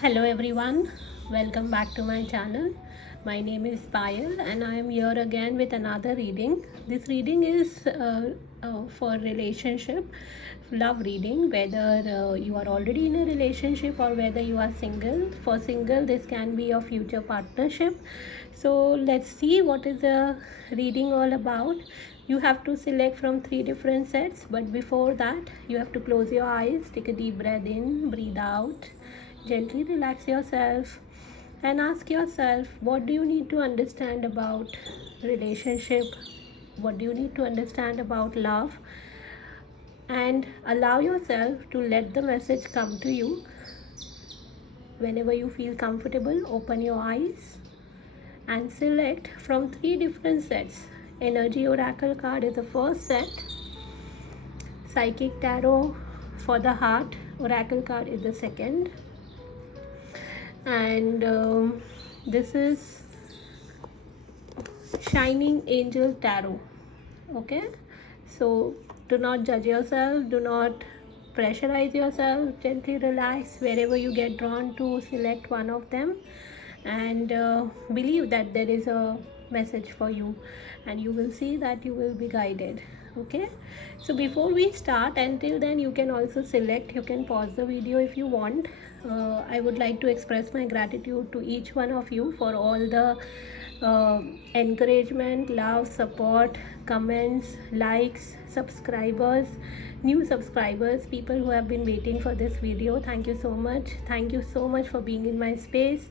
Hello everyone, welcome back to my channel. My name is Payal and I am here again with another reading. This reading is for relationship, love reading, whether you are already in a relationship or whether you are single. For single, this can be your future partnership. So let's see what is the reading all about. You have to select from 3 different sets, but before that, you have to close your eyes, take a deep breath in, breathe out. Gently relax yourself and ask yourself, what do you need to understand about relationship? What do you need to understand about love? And allow yourself to let the message come to you. Whenever you feel comfortable, open your eyes and select from 3 different sets. Energy Oracle card is the first set. Psychic Tarot for the Heart Oracle card is the second. And this is Shining Angel Tarot. Okay, so do not judge yourself, do not pressurize yourself, gently relax. Wherever you get drawn to, select one of them and believe that there is a message for you, and you will see that you will be guided. Okay, so before we start, until then you can also select, you can pause the video if you want. I would like to express my gratitude to each one of you for all the encouragement, love, support, comments, likes, subscribers, new subscribers, people who have been waiting for this video. Thank you so much. Thank you so much for being in my space.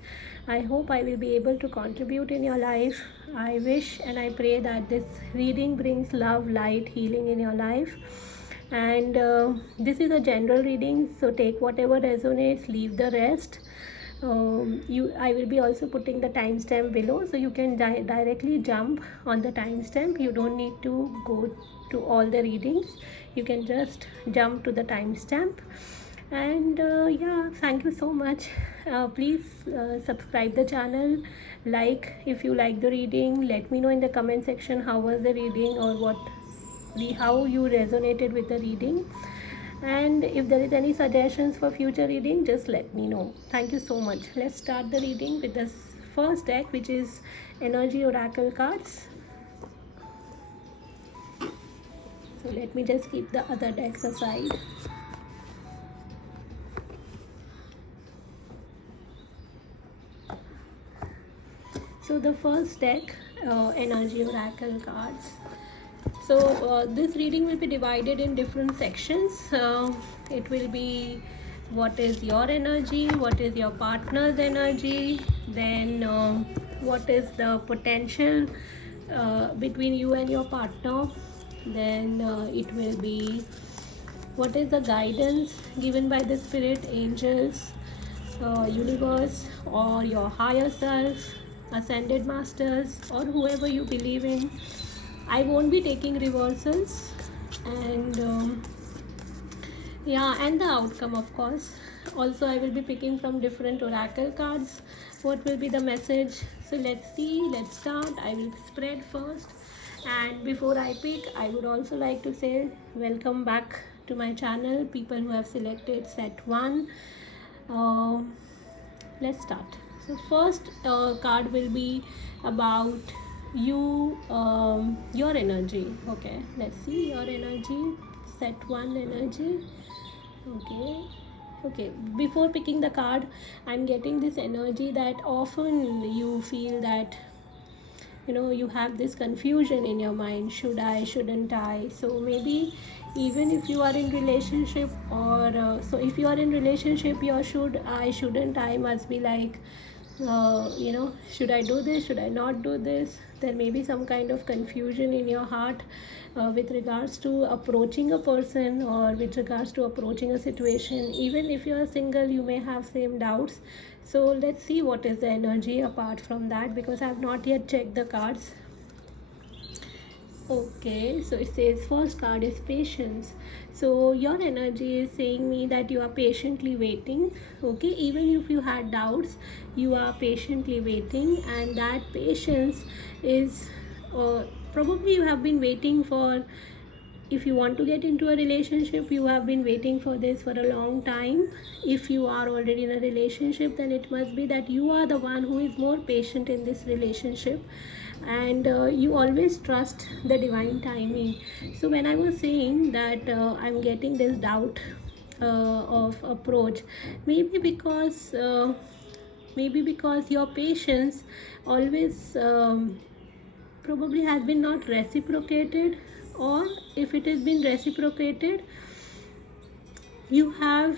I hope I will be able to contribute in your life. I wish and I pray that this reading brings love, light, healing in your life. And this is a general reading, so take whatever resonates, leave the rest. I will be also putting the timestamp below, so you can directly jump on the timestamp. You don't need to go to all the readings, you can just jump to the timestamp. And yeah, thank you so much. Please subscribe the channel, like if you like the reading. Let me know in the comment section how was the reading, or how you resonated with the reading. And if there is any suggestions for future reading, just let me know. Thank you so much. Let's start the reading with the first deck, which is Energy Oracle cards. So let me just keep the other decks aside. So the first deck, Energy Oracle cards. So this reading will be divided in different sections. It will be what is your energy, what is your partner's energy, then what is the potential between you and your partner, then it will be what is the guidance given by the spirit, angels, universe, or your higher self, ascended masters, or whoever you believe in. I won't be taking reversals, and yeah, and the outcome, of course. Also, I will be picking from different oracle cards. What will be the message? So let's see, let's start. I will spread first, and before I pick, I would also like to say welcome back to my channel, people who have selected set 1. Let's start. So first card will be about you, your energy. Okay, let's see your energy, set 1 energy. Okay, before picking the card, I'm getting this energy that often you feel that you have this confusion in your mind, should I, shouldn't I. So maybe even if you are in relationship, or so if you are in relationship, your should I, shouldn't I must be like, should I do this, should I not do this. There may be some kind of confusion in your heart with regards to approaching a person, or with regards to approaching a situation. Even if you are single, you may have same doubts. So let's see what is the energy apart from that, because I have not yet checked the cards. Okay, so it says first card is patience. So your energy is saying me that you are patiently waiting. Okay, even if you had doubts, you are patiently waiting, and that patience is probably you have been waiting for if you want to get into a relationship, you have been waiting for this for a long time. If you are already in a relationship, then it must be that you are the one who is more patient in this relationship, and you always trust the divine timing. So when I was saying that I'm getting this doubt of approach, maybe because your patience always probably has been not reciprocated, or if it has been reciprocated, you have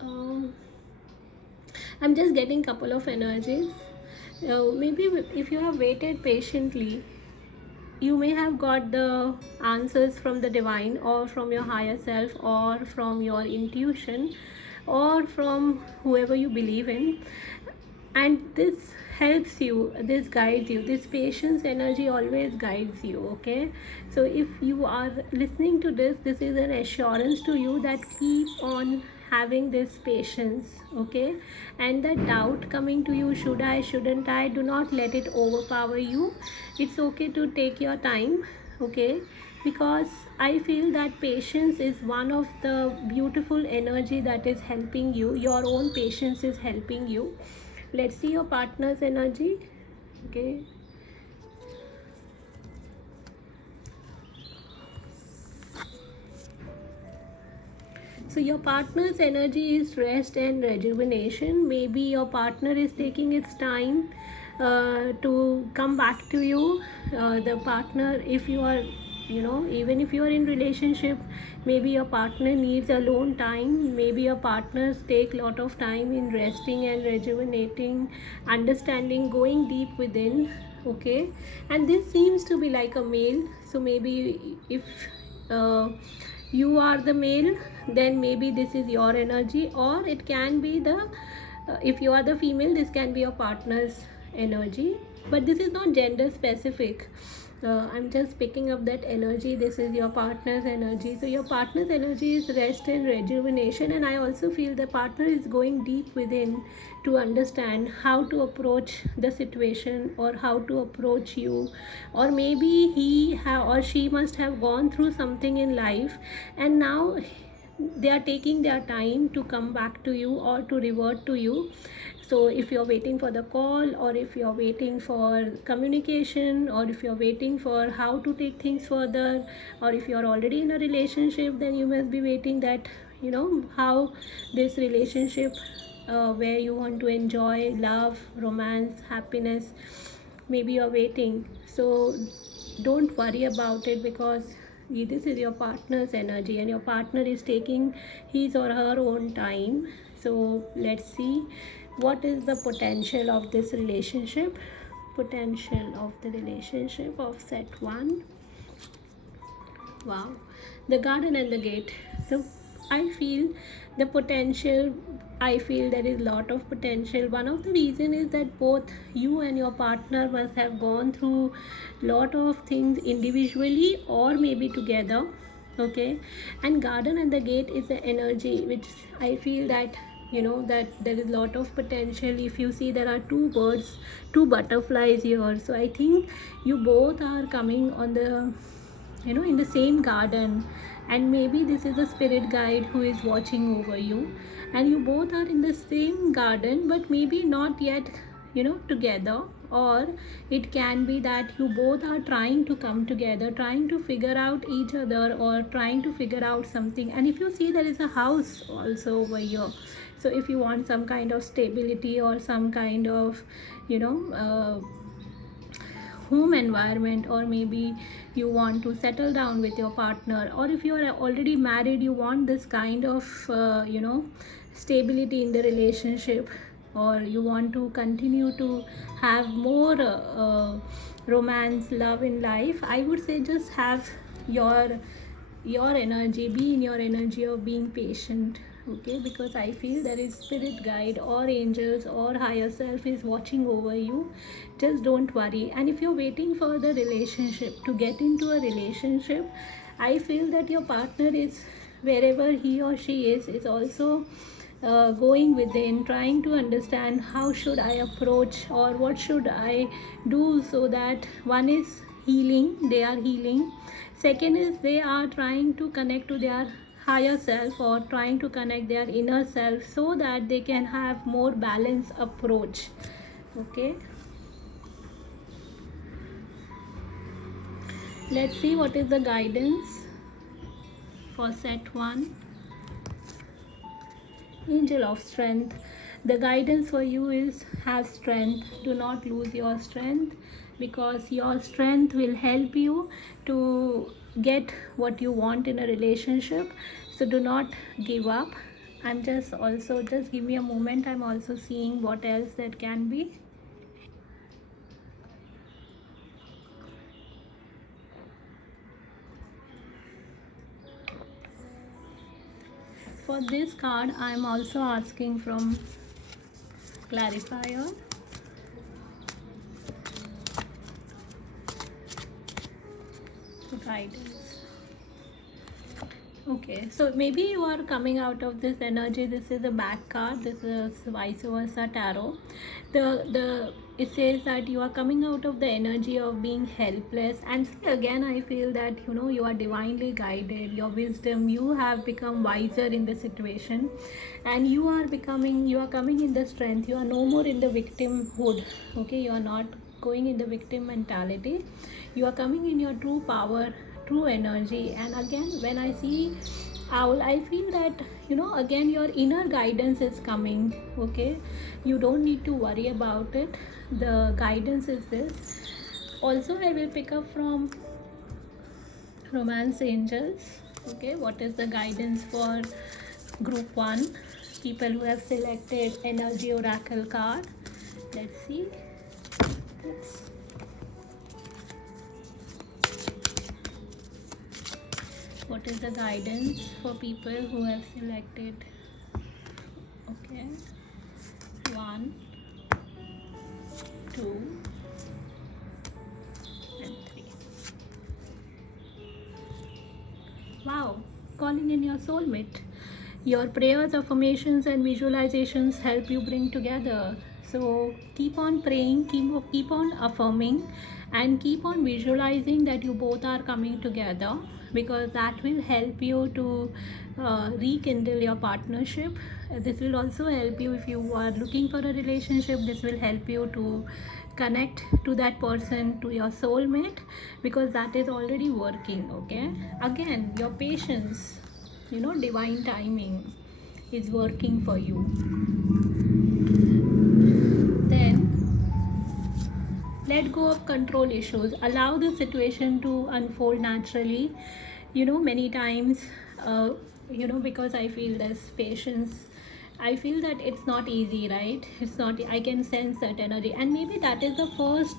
um, I'm just getting couple of energies. Maybe if you have waited patiently, you may have got the answers from the divine, or from your higher self, or from your intuition, or from whoever you believe in, and this helps you, this guides you, this patience energy always guides you. Okay, so if you are listening to this, this is an assurance to you that keep on having this patience. Okay, and the doubt coming to you, should I, shouldn't I, do not let it overpower you. It's okay to take your time. Okay, because I feel that patience is one of the beautiful energy that is helping you. Your own patience is helping you. Let's see your partner's energy. Okay, so your partner's energy is rest and rejuvenation. Maybe your partner is taking its time to come back to you. The partner, if you are, even if you are in relationship, maybe your partner needs alone time. Maybe your partners take lot of time in resting and rejuvenating, understanding, going deep within. Okay, and this seems to be like a male. So maybe if uh, you are the male, then maybe this is your energy, or it can be the if you are the female, this can be your partner's energy, but this is not gender specific. I'm just picking up that energy. This is your partner's energy. So your partner's energy is rest and rejuvenation, and I also feel the partner is going deep within to understand how to approach the situation, or how to approach you, or maybe or she must have gone through something in life, and now they are taking their time to come back to you or to revert to you. So if you're waiting for the call, or if you're waiting for communication, or if you're waiting for how to take things further, or if you're already in a relationship, then you must be waiting that, how this relationship, where you want to enjoy love, romance, happiness, maybe you're waiting. So don't worry about it, because this is your partner's energy, and your partner is taking his or her own time. So let's see what is the potential of this relationship. Potential of the relationship of set 1. Wow, the garden and the gate. So I feel the potential, I feel there is lot of potential. One of the reason is that both you and your partner must have gone through lot of things individually, or maybe together. Okay, and garden and the gate is the energy which I feel that, that there is lot of potential. If you see, there are two birds, two butterflies here. So I think you both are coming on the, in the same garden, and maybe this is a spirit guide who is watching over you, and you both are in the same garden, but maybe not yet, together. Or it can be that you both are trying to come together, trying to figure out each other, or trying to figure out something. And if you see, there is a house also over here. So if you want some kind of stability, or some kind of, home environment, or maybe you want to settle down with your partner, or if you are already married, you want this kind of stability in the relationship, or you want to continue to have more romance, love in life, I would say just have your energy, be in your energy of being patient. Okay, because I feel there is spirit guide, or angels, or higher self is watching over you. Just don't worry. And if you're waiting for the relationship, to get into a relationship, I feel that your partner is, wherever he or she is also going within, trying to understand how should I approach, or what should I do, so that one is, healing, they are healing. Second is they are trying to connect to their higher self, or trying to connect their inner self, so that they can have more balanced approach. Okay, let's see what is the guidance for set 1. Angel of strength. The guidance for you is have strength. Do not lose your strength, because your strength will help you to get what you want in a relationship. So do not give up. I'm just give me a moment. I'm also seeing what else that can be. For this card, I'm also asking from clarifier. Guidance. Okay, so maybe you are coming out of this energy. This is a back card. This is vice versa tarot. It says that you are coming out of the energy of being helpless, and see, again I feel that you are divinely guided. Your wisdom, you have become wiser in the situation, and you are coming in the strength. You are no more in the victimhood. Okay, you are not going in the victim mentality. You are coming in your true power, true energy. And again, when I see owl, I feel that again your inner guidance is coming. Okay, you don't need to worry about it. The guidance is this. Also, I will pick up from romance angels. Okay, what is the guidance for group 1, people who have selected energy oracle card? Let's see. What is the guidance for people who have selected? Okay, 1, 2 and 3. Wow, calling in your soulmate. Your prayers, affirmations and visualizations help you bring together. So keep on praying, keep on affirming, and keep on visualizing that you both are coming together, because that will help you to rekindle your partnership. This will also help you if you are looking for a relationship. This will help you to connect to that person, to your soulmate, because that is already working. Okay, again, your patience, divine timing is working for you. Then let go of control issues. Allow the situation to unfold naturally. Many times, because I feel this patience, I feel that it's not easy, right? It's not. I can sense that energy, and maybe that is the first.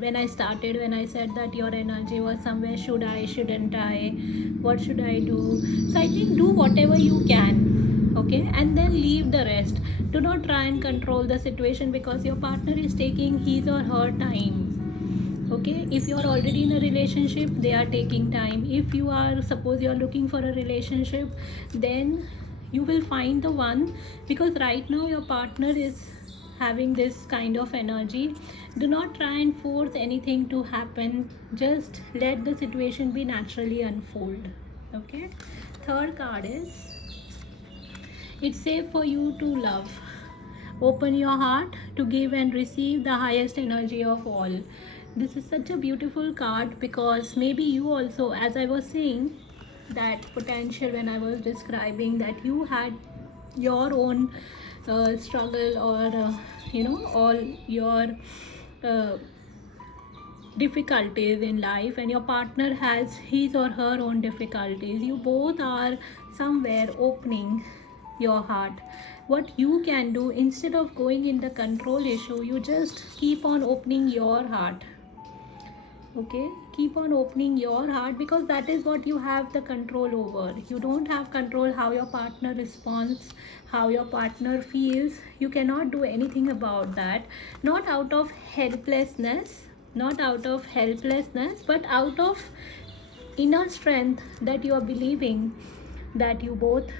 When I said that your energy was somewhere. Should I? Shouldn't I? What should I do? So I think do whatever you can. Okay, and then leave the rest. Do not try and control the situation, because your partner is taking his or her time. Okay, if you are already in a relationship, they are taking time. If you are, suppose you are looking for a relationship, then you will find the one, because right now your partner is having this kind of energy. Do not try and force anything to happen. Just let the situation be naturally unfold. Okay, third card is, it's safe for you to love. Open your heart to give and receive the highest energy of all. This is such a beautiful card, because maybe you also, as I was saying, that potential when I was describing that you had your own struggle, or all your difficulties in life, and your partner has his or her own difficulties. You both are somewhere opening your heart. What you can do, instead of going in the control issue, you just keep on opening your heart. Okay, keep on opening your heart, because that is what you have the control over. You don't have control how your partner responds, how your partner feels. You cannot do anything about that. Not out of helplessness, but out of inner strength, that you are believing that you both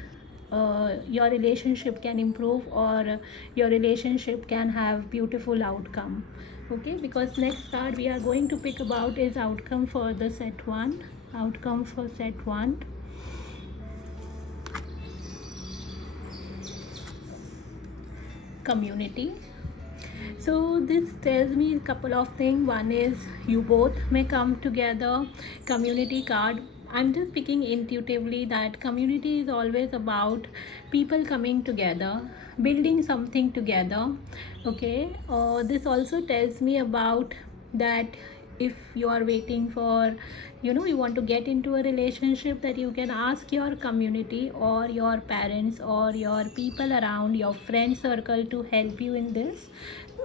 your relationship can improve, or your relationship can have beautiful outcome. Okay, because next card we are going to pick about is outcome for the set 1. Outcome for set 1. Community. So this tells me a couple of things. One is you both may come together. Community card, I'm just picking intuitively that community is always about people coming together, building something together. Okay, this also tells me about that if you are waiting for, you want to get into a relationship, that you can ask your community or your parents or your people around your friend circle to help you in this,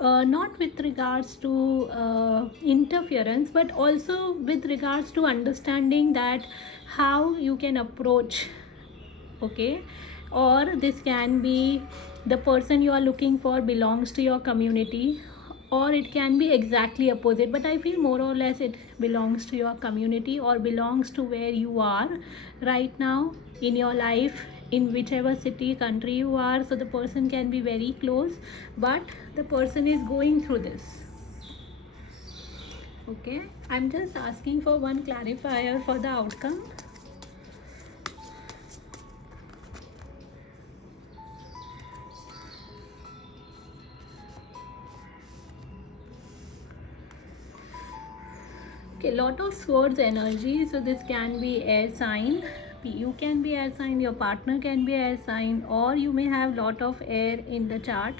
not with regards to interference, but also with regards to understanding that how you can approach. Okay, or this can be the person you are looking for belongs to your community, or it can be exactly opposite, but I feel more or less it belongs to your community or belongs to where you are right now in your life, in whichever city, country you are. So the person can be very close, but the person is going through this. Okay, I'm just asking for one clarifier for the outcome. Okay, lot of swords energy. So this can be air sign, you can be air sign, your partner can be air sign, or you may have lot of air in the chart.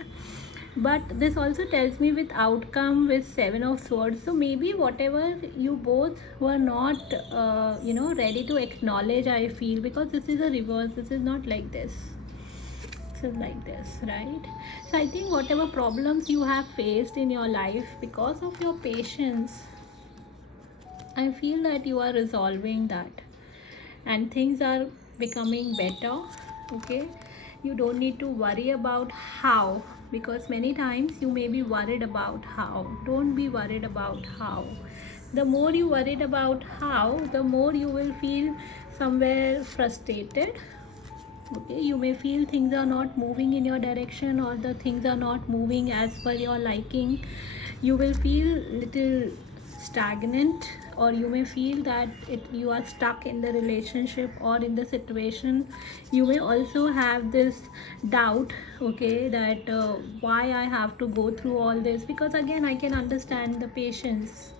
But this also tells me with outcome with 7 of swords, so maybe whatever you both were not ready to acknowledge, I feel, because this is a reverse, this is not like this, this is like this, right? So I think whatever problems you have faced in your life, because of your patience, I feel that you are resolving that and things are becoming better. Okay, you don't need to worry about how, because many times you may be worried about how. Don't be worried about how. The more you worried about how, the more you will feel somewhere frustrated. Okay, you may feel things are not moving in your direction, or the things are not moving as per your liking. You will feel little stagnant, or you may feel that you are stuck in the relationship or in the situation. You may also have this doubt, okay, that why I have to go through all this, because again I can understand the patience,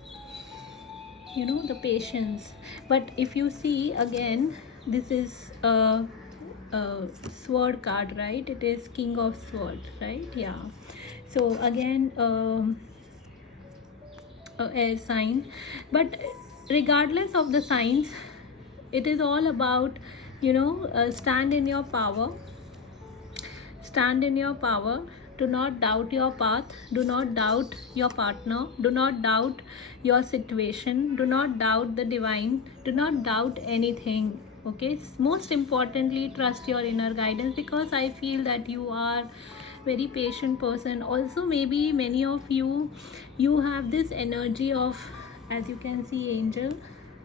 the patience. But if you see again, this is sword card, right? It is king of sword, right? Yeah. So again, air sign, but regardless of the signs, it is all about stand in your power. Stand in your power. Do not doubt your path. Do not doubt your partner. Do not doubt your situation. Do not doubt the divine. Do not doubt anything. Okay, most importantly, trust your inner guidance, because I feel that you are very patient person. Also, maybe many of you have this energy of, as you can see, angel,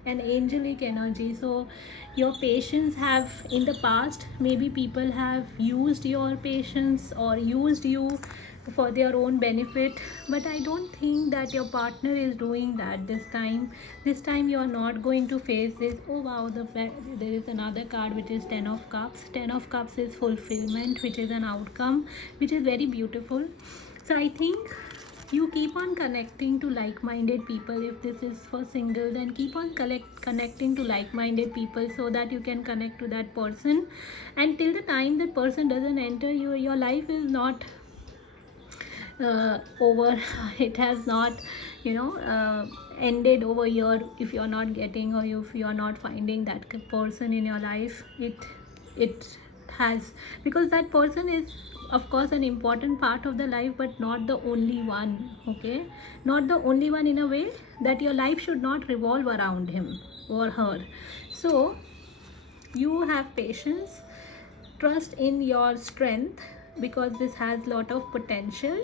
an angelic energy. So your patience have, in the past, maybe people have used your patience or used you for their own benefit, but I don't think that your partner is doing that this time. This time you are not going to face this. Oh wow, there is another card which is 10 of cups. 10 of cups is fulfillment, which is an outcome, which is very beautiful. So I think you keep on connecting to like-minded people. If this is for single, then keep on connecting to like-minded people, so that you can connect to that person. And till the time that person doesn't enter you, your life is not over. It has not ended over here. If you're not getting, or if you're not finding that person in your life, it has, because that person is of course an important part of the life, but not the only one. Okay, not the only one, in a way that your life should not revolve around him or her. So you have patience, trust in your strength, because this has lot of potential.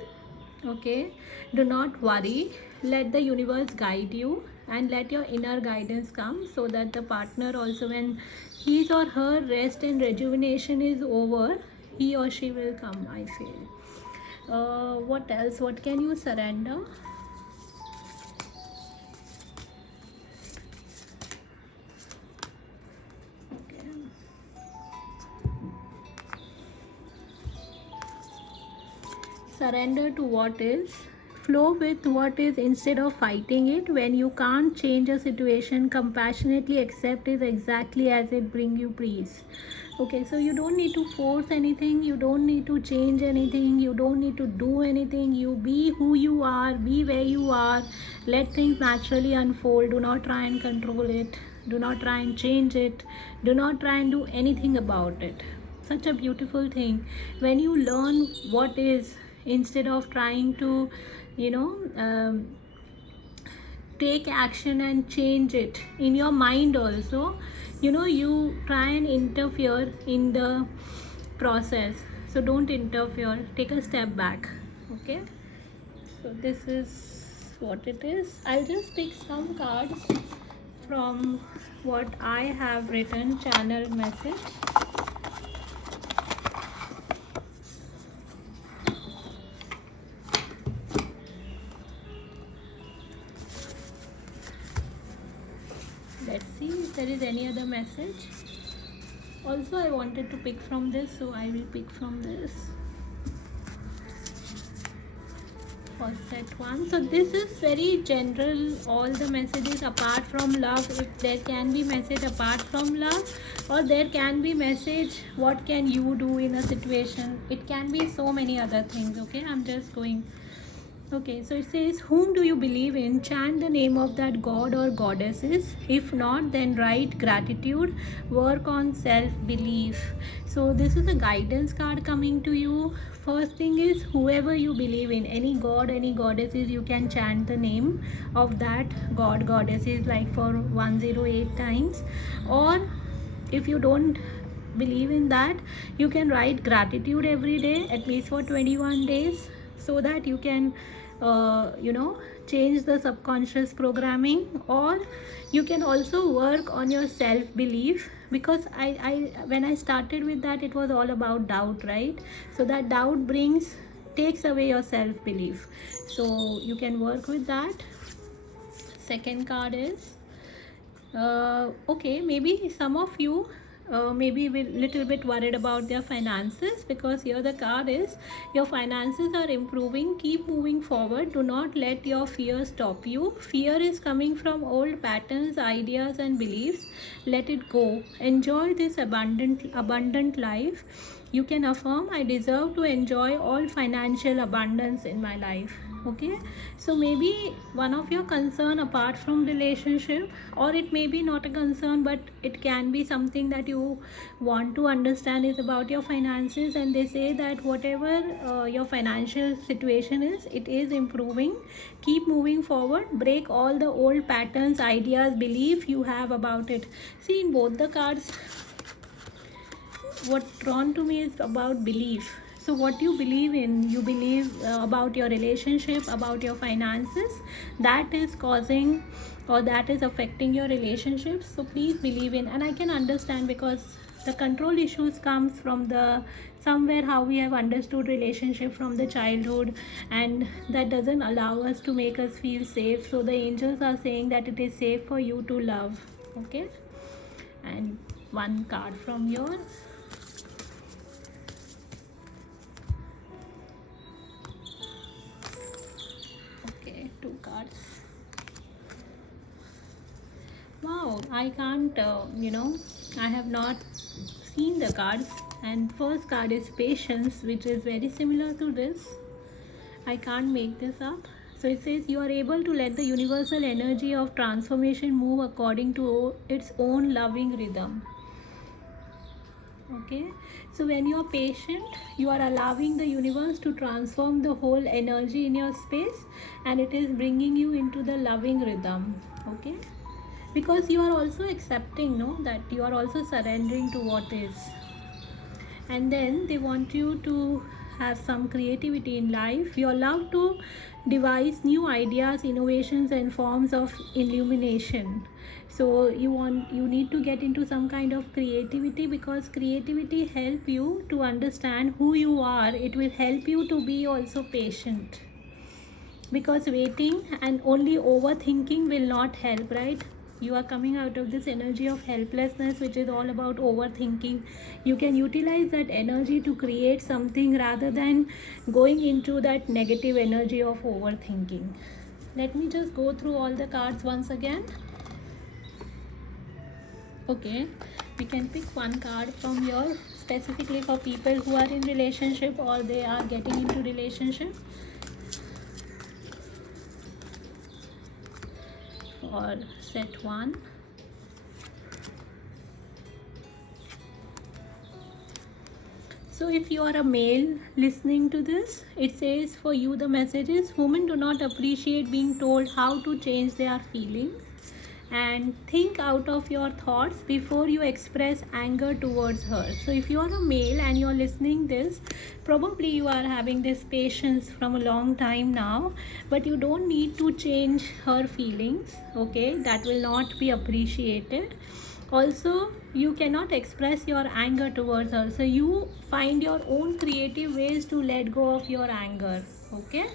Okay, do not worry, let the universe guide you, and let your inner guidance come, so that the partner also, when his or her rest and rejuvenation is over, he or she will come, I feel. What else, what can you surrender? Surrender to what is. Flow with what is instead of fighting it. When you can't change a situation, compassionately accept it exactly as it brings you peace. Okay, so you don't need to force anything, you don't need to change anything, you don't need to do anything. You be who you are, be where you are. Let things naturally unfold. Do not try and control it, do not try and change it, do not try and do anything about it. Such a beautiful thing when you learn what is, instead of trying to, you know, take action and change it in your mind also. You try and interfere in the process, so don't interfere, take a step back. Okay, so this is what it is. I'll just pick some cards from what I have written, channel message. Let's see if there is any other message. Also, I wanted to pick from this, so I will pick from this. First set one. So this is very general, all the messages apart from love. If there can be message apart from love, or there can be message what can you do in a situation, it can be so many other things. Okay, I'm just going. Okay, so it says, whom do you believe in? Chant the name of that god or goddesses. If not, then write gratitude. Work on self-belief. So this is a guidance card coming to you. First thing is, whoever you believe in, any god, any goddesses, you can chant the name of that god, goddesses, like for 108 times. Or if you don't believe in that, you can write gratitude every day, at least for 21 days, so that you can change the subconscious programming. Or you can also work on your self belief, because I when I started with that, it was all about doubt, right? So that doubt takes away your self belief, so you can work with that. Second card is, okay, maybe some of you maybe a little bit worried about their finances, because here the card is, your finances are improving, keep moving forward, do not let your fear stop you. Fear is coming from old patterns, ideas and beliefs. Let it go. Enjoy this abundant life. You can affirm, I deserve to enjoy all financial abundance in my life. Okay, so maybe one of your concern apart from relationship, or it may be not a concern, but it can be something that you want to understand, is about your finances. And they say that whatever your financial situation is, it is improving. Keep moving forward, break all the old patterns, ideas, belief you have about it. See, in both the cards, what drawn to me is about belief. So what you believe in, you believe about your relationship, about your finances, that is causing, or that is affecting your relationships. So please believe in. And I can understand, because the control issues comes from the somewhere how we have understood relationship from the childhood, and that doesn't allow us to make us feel safe. So the angels are saying that it is safe for you to love. Okay, and one card from your two cards. Wow, I can't I have not seen the cards. And first card is patience, which is very similar to this. I can't make this up. So it says, you are able to let the universal energy of transformation move according to its own loving rhythm. Okay, so when you are patient, you are allowing the universe to transform the whole energy in your space, and it is bringing you into the loving rhythm. Okay, because you are also accepting, that you are also surrendering to what is. And then they want you to have some creativity in life. You are allowed to devise new ideas, innovations and forms of illumination. So you need to get into some kind of creativity, because creativity help you to understand who you are. It will help you to be also patient, because waiting and only overthinking will not help, right? You are coming out of this energy of helplessness, which is all about overthinking. You can utilize that energy to create something rather than going into that negative energy of overthinking. Let me just go through all the cards once again. Okay, we can pick one card from here specifically for people who are in relationship or they are getting into relationship. For set 1. So if you are a male listening to this, it says for you the message is women do not appreciate being told how to change their feelings, and think out of your thoughts before you express anger towards her. So if you are a male and you are listening this, probably you are having this patience from a long time now, but you don't need to change her feelings. Okay, that will not be appreciated. Also, you cannot express your anger towards her, so you find your own creative ways to let go of your anger. Okay,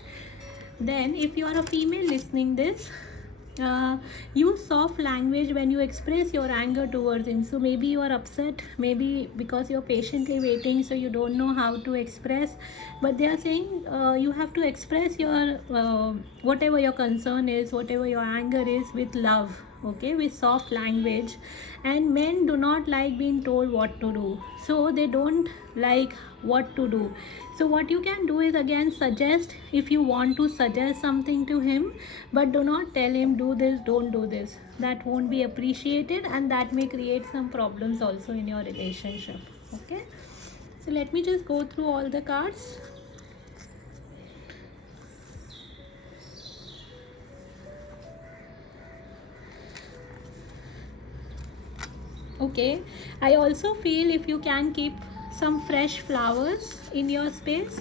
then if you are a female listening this, use soft language when you express your anger towards him. So maybe you are upset, maybe because you're patiently waiting, so you don't know how to express, but they are saying you have to express your whatever your concern is, whatever your anger is, with love. Okay, with soft language. And men do not like being told what to do, so they don't like what to do. So what you can do is, again, suggest if you want to suggest something to him, but do not tell him do this, don't do this. That won't be appreciated, and that may create some problems also in your relationship. Okay, so let me just go through all the cards. Okay, I also feel if you can keep some fresh flowers in your space,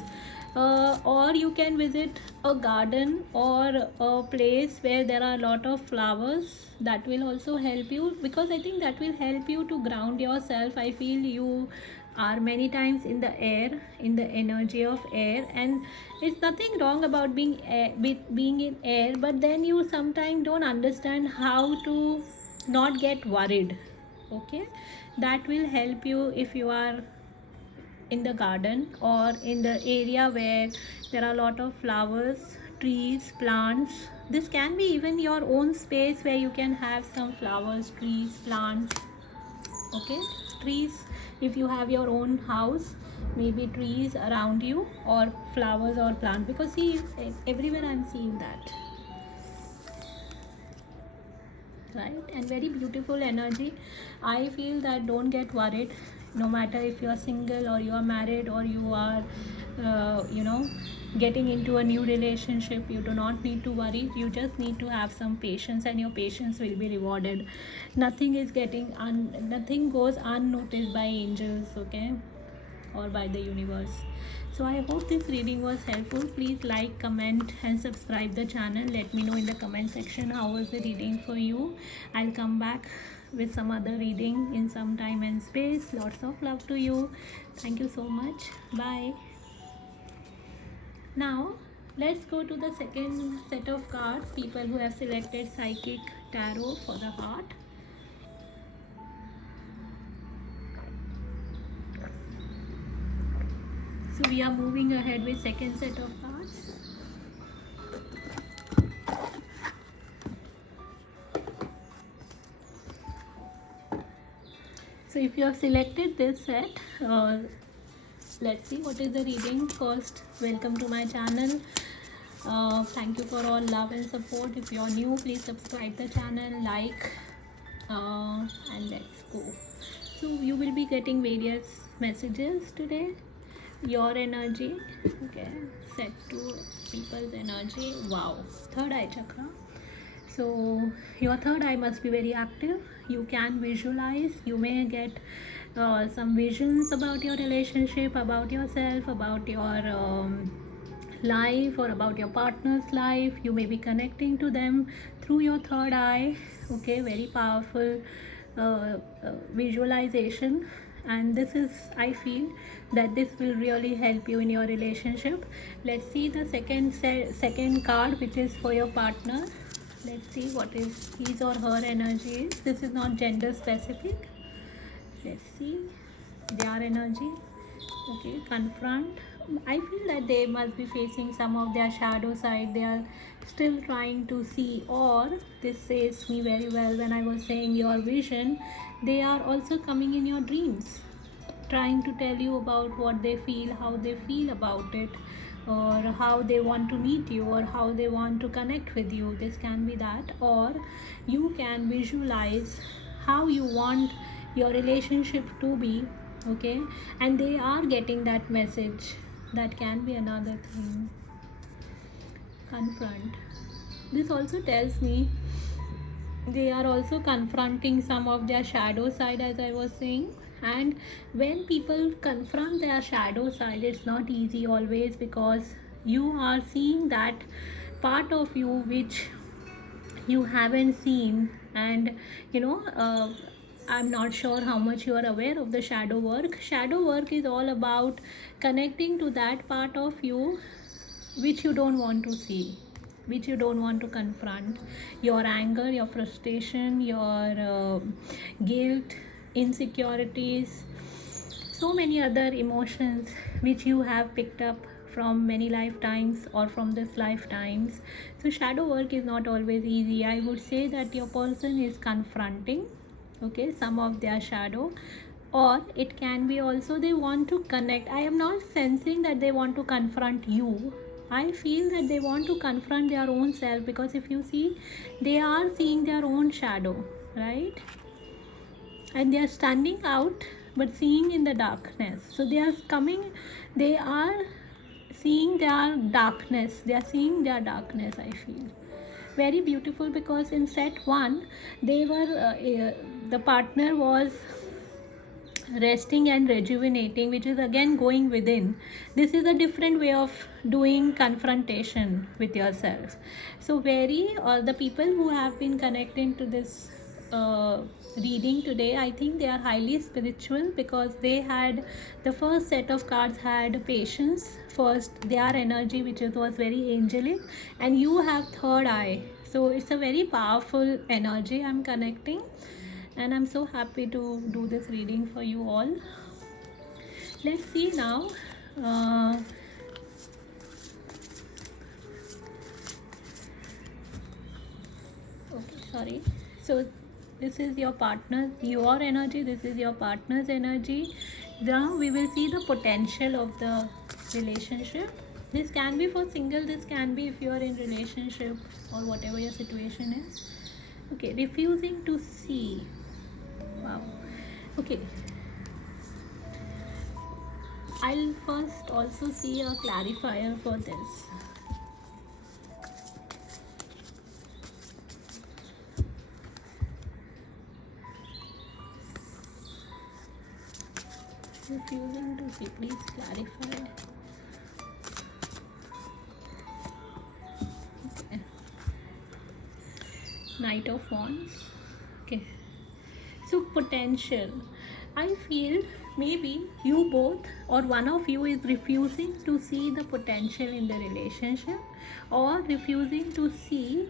or you can visit a garden or a place where there are a lot of flowers. That will also help you, because I think that will help you to ground yourself. I feel you are many times in the air, in the energy of air, and it's nothing wrong about being in air, but then you sometimes don't understand how to not get worried. Okay, that will help you if you are in the garden or in the area where there are a lot of flowers, trees, plants. This can be even your own space where you can have some flowers, trees, plants. Okay, trees, if you have your own house, maybe trees around you, or flowers or plant, because see, everywhere I'm seeing that, right? And very beautiful energy. I feel that don't get worried, no matter if you are single or you are married or you are getting into a new relationship. You do not need to worry, you just need to have some patience, and your patience will be rewarded. Nothing is nothing goes unnoticed by angels. Okay, or by the universe. So I hope this reading was helpful. Please like, comment and subscribe the channel. Let me know in the comment section how was the reading for you. I'll come back with some other reading in some time and space. Lots of love to you. Thank you so much. Bye. Now let's go to the second set of cards. People who have selected Psychic Tarot for the heart. So we are moving ahead with second set of cards. So if you have selected this set, let's see what is the reading. First, welcome to my channel. Thank you for all love and support. If you are new, please subscribe the channel, like, and let's go. So you will be getting various messages today. Your energy. Okay, set to people's energy. Wow, third eye chakra. So your third eye must be very active. You can visualize, you may get some visions about your relationship, about yourself, about your life, or about your partner's life. You may be connecting to them through your third eye. Okay, very powerful visualization, and this is, I feel that this will really help you in your relationship. Let's see the second card, which is for your partner. Let's see what is his or her energy is. This is not gender specific. Let's see their energy. Okay, confront. I feel that they must be facing some of their shadow side. They are still trying to see, or this says me very well when I was saying your vision. They are also coming in your dreams, trying to tell you about what they feel, how they feel about it, or how they want to meet you, or how they want to connect with you. This can be that, or you can visualize how you want your relationship to be. Okay, and they are getting that message. That can be another thing. Confront. This also tells me they are also confronting some of their shadow side, as I was saying. And when people confront their shadow side, it's not easy always, because you are seeing that part of you which you haven't seen. And I'm not sure how much you are aware of the shadow work. Shadow work is all about connecting to that part of you which you don't want to see, which you don't want to confront. Your anger, your frustration, your guilt, insecurities, so many other emotions which you have picked up from many lifetimes or from this lifetimes. So shadow work is not always easy. I would say that your person is confronting, okay, some of their shadow, or it can be also they want to connect. I am not sensing that they want to confront you. I feel that they want to confront their own self, because if you see, they are seeing their own shadow, right? And they are standing out but seeing in the darkness. So they are coming, they are seeing their darkness, they are seeing their darkness. I feel very beautiful, because in set 1 they were the partner was resting and rejuvenating, which is again going within. This is a different way of doing confrontation with yourself. So very the people who have been connecting to this reading today, I think they are highly spiritual, because they had the first set of cards had patience first, their energy which was very angelic, and you have third eye. So it's a very powerful energy I'm connecting, and I'm so happy to do this reading for you all. Let's see now. Okay, sorry. So this is your partner, your energy, this is your partner's energy. Now we will see the potential of the relationship. This can be for single, this can be if you are in relationship or whatever your situation is. Okay, refusing to see. Wow. Okay, I'll first also see a clarifier for this. Refusing to see, please clarify. Okay. Knight of Wands. Okay, so potential. I feel maybe you both or one of you is refusing to see the potential in the relationship, or refusing to see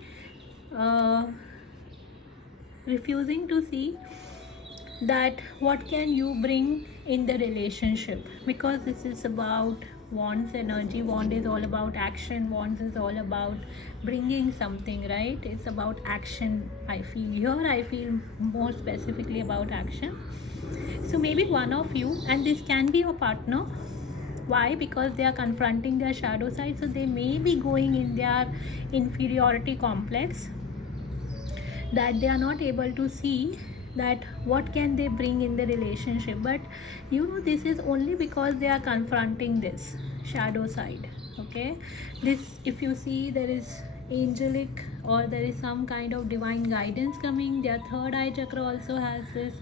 that what can you bring in the relationship, because this is about Wands energy. Wand is all about action, Wands is all about bringing something, right? It's about action. I feel here, I feel more specifically about action. So maybe one of you, and this can be your partner. Why? Because they are confronting their shadow side, so they may be going in their inferiority complex, that they are not able to see that what can they bring in the relationship. But this is only because they are confronting this shadow side. Okay, this, if you see, there is angelic, or there is some kind of divine guidance coming. Their third eye chakra also has this.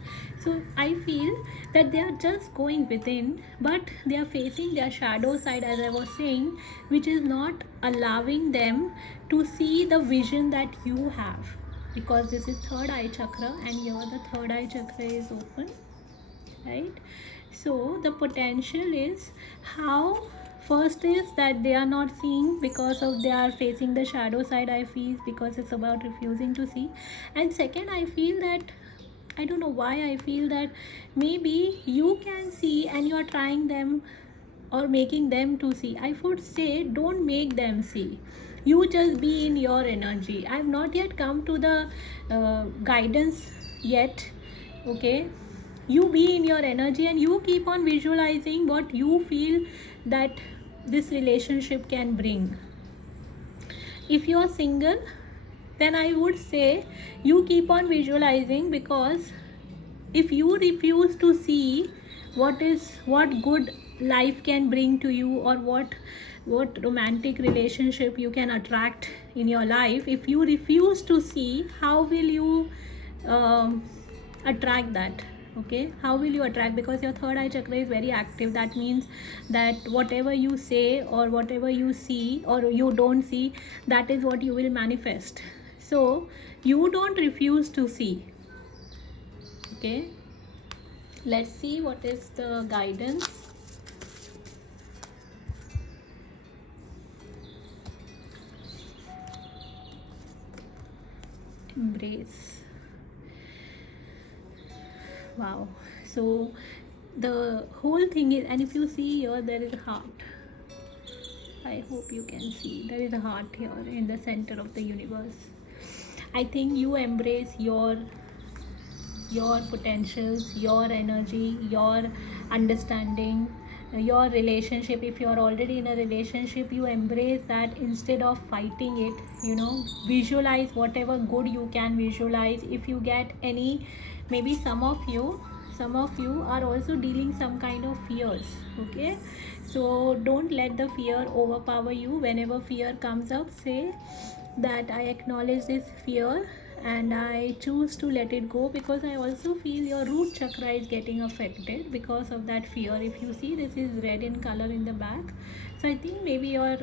So I feel that they are just going within, but they are facing their shadow side, as I was saying, which is not allowing them to see the vision that you have, because this is third eye chakra, and here the third eye chakra is open, right? So the potential is how First is that they are not seeing because of they are facing the shadow side, I feel, because it's about refusing to see. And second, I feel that, I don't know why I feel that maybe you can see and you are trying them or making them to see. I would say don't make them see. You just be in your energy. I have not yet come to the guidance yet. Okay, you be in your energy and you keep on visualizing what you feel that this relationship can bring. If you are single, then I would say you keep on visualizing, because if you refuse to see what good life can bring to you, or what romantic relationship you can attract in your life, if you refuse to see, how will you attract that? Okay, how will you attract? Because your third eye chakra is very active. That means that whatever you say or whatever you see or you don't see, that is what you will manifest. So you don't refuse to see. Okay, let's see what is the guidance. Embrace. Wow. So the whole thing is, and if you see here, there is a heart. I hope you can see there is a heart here in the center of the universe. I think you embrace your potentials, your energy, your understanding, your relationship. If you are already in a relationship, you embrace that instead of fighting it. Visualize whatever good you can visualize. If you get any, maybe some of you are also dealing some kind of fears. Okay, so don't let the fear overpower you. Whenever fear comes up, say that I acknowledge this fear and I choose to let it go, because I also feel your root chakra is getting affected because of that fear. If you see, this is red in color in the back, so I think maybe your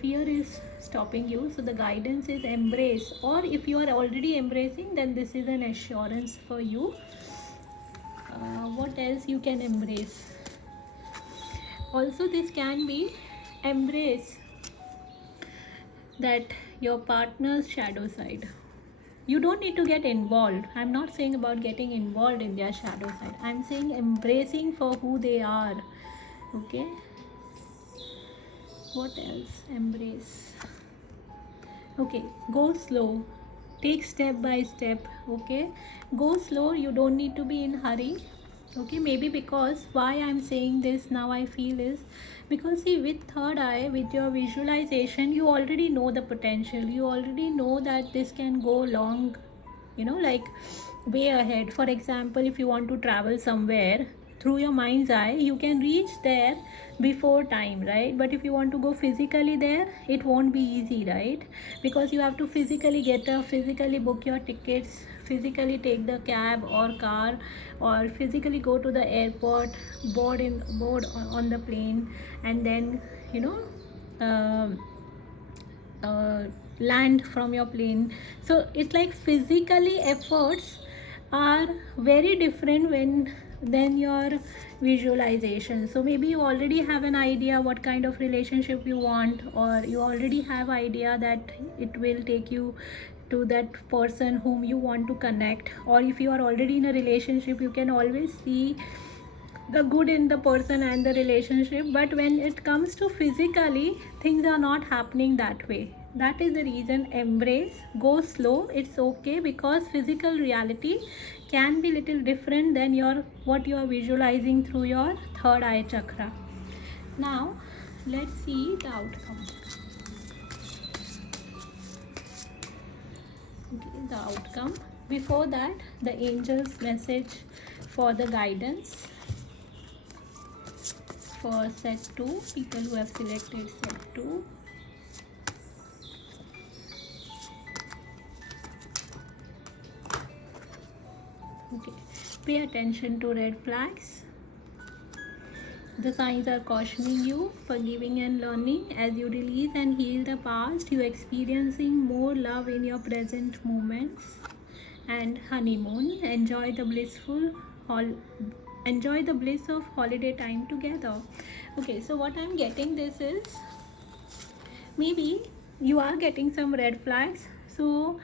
fear is stopping you. So the guidance is embrace, or if you are already embracing, then this is an assurance for you. What else you can embrace? Also, this can be embrace that your partner's shadow side. You don't need to get involved. I'm not saying about getting involved in their shadow side. I'm saying embracing for who they are. Okay, what else? Embrace. Okay, go slow, take step by step. Okay, go slow. You don't need to be in hurry. Okay, maybe because why I'm saying this now, I feel is because, see, with third eye, with your visualization, you already know the potential. You already know that this can go long, like way ahead. For example, if you want to travel somewhere, through your mind's eye you can reach there before time, right? But if you want to go physically there, it won't be easy, right? Because you have to physically get up, physically book your tickets, physically take the cab or car, or physically go to the airport, board on the plane, and then um land from your plane. So it's like physically efforts are very different when than your visualization. So maybe you already have an idea what kind of relationship you want, or you already have idea that it will take you to that person whom you want to connect. Or if you are already in a relationship, you can always see the good in the person and the relationship. But when it comes to physically, things are not happening that way. That is the reason, embrace, go slow, it's okay, because physical reality can be little different than what you are visualizing through your third eye chakra. Now let's see the outcome. Okay, the outcome. Before that, the angel's message for the guidance for set 2, people who have selected set 2. Okay, pay attention to red flags. The signs are cautioning you, forgiving and learning. As you release and heal the past, you are experiencing more love in your present moments. And honeymoon, enjoy the blissful enjoy the bliss of holiday time together. Okay, so what I'm getting this is, maybe you are getting some red flags, so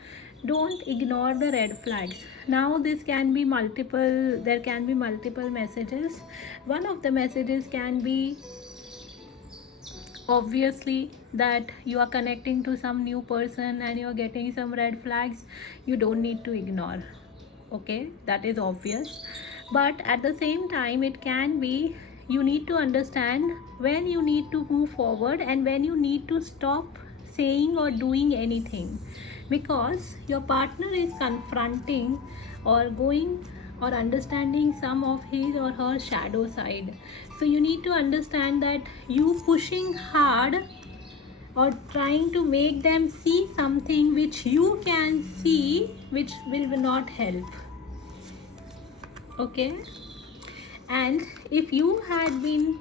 don't ignore the red flags. Now this can be multiple, there can be multiple messages. One of the messages can be obviously that you are connecting to some new person and you're getting some red flags. You don't need to ignore, okay, that is obvious. But at the same time, it can be you need to understand when you need to move forward and when you need to stop saying or doing anything, because your partner is confronting or going or understanding some of his or her shadow side. So you need to understand that you pushing hard or trying to make them see something which you can see, which will not help, okay. And if you had been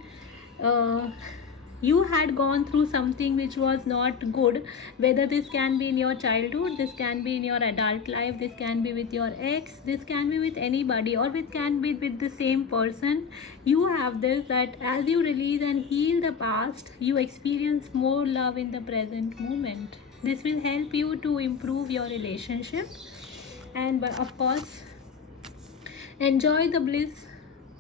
you had gone through something which was not good, whether this can be in your childhood, this can be in your adult life, this can be with your ex, this can be with anybody, or it can be with the same person, you have this, that as you release and heal the past, you experience more love in the present moment. This will help you to improve your relationship, and of course enjoy the bliss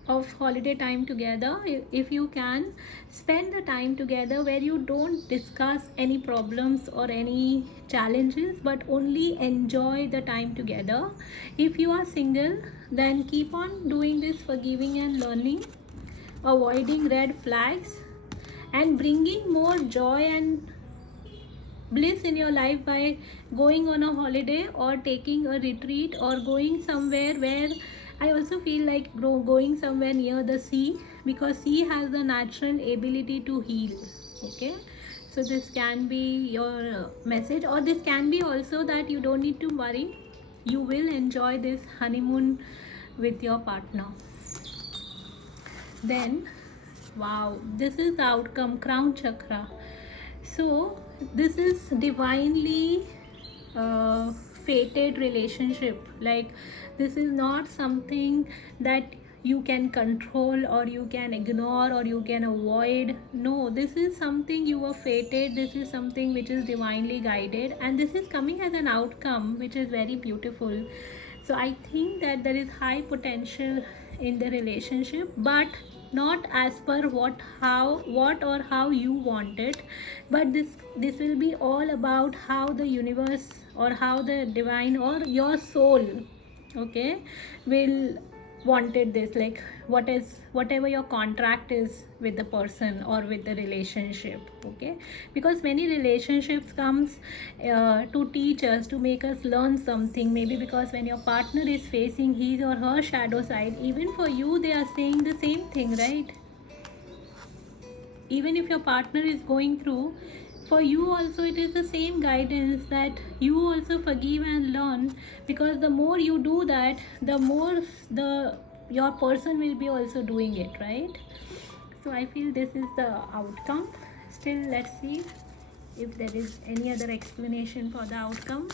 of holiday time together. If you can, spend the time together where you don't discuss any problems or any challenges, but only enjoy the time together. If you are single, then keep on doing this forgiving and learning, avoiding red flags, and bringing more joy and bliss in your life by going on a holiday or taking a retreat or going somewhere where, I also feel like going somewhere near the sea, because sea has the natural ability to heal, okay. So this can be your message, or this can be also that you don't need to worry, you will enjoy this honeymoon with your partner. Then wow, this is the outcome, crown chakra. So this is divinely fated relationship. Like, this is not something that you can control or you can ignore or you can avoid. No, this is something you were fated, this is something which is divinely guided, and this is coming as an outcome which is very beautiful. So I think that there is high potential in the relationship, but not as per what or how you want it, but this will be all about how the universe or how the divine or your soul, okay, will wanted this, like whatever your contract is with the person or with the relationship, okay. Because many relationships comes to teach us, to make us learn something, maybe because when your partner is facing his or her shadow side, even for you they are saying the same thing, right? Even if your partner is going through, for you also it is the same guidance, that you also forgive and learn, because the more you do that, the more your person will be also doing it, right? So I feel this is the outcome. Still, let's see if there is any other explanation for the outcome.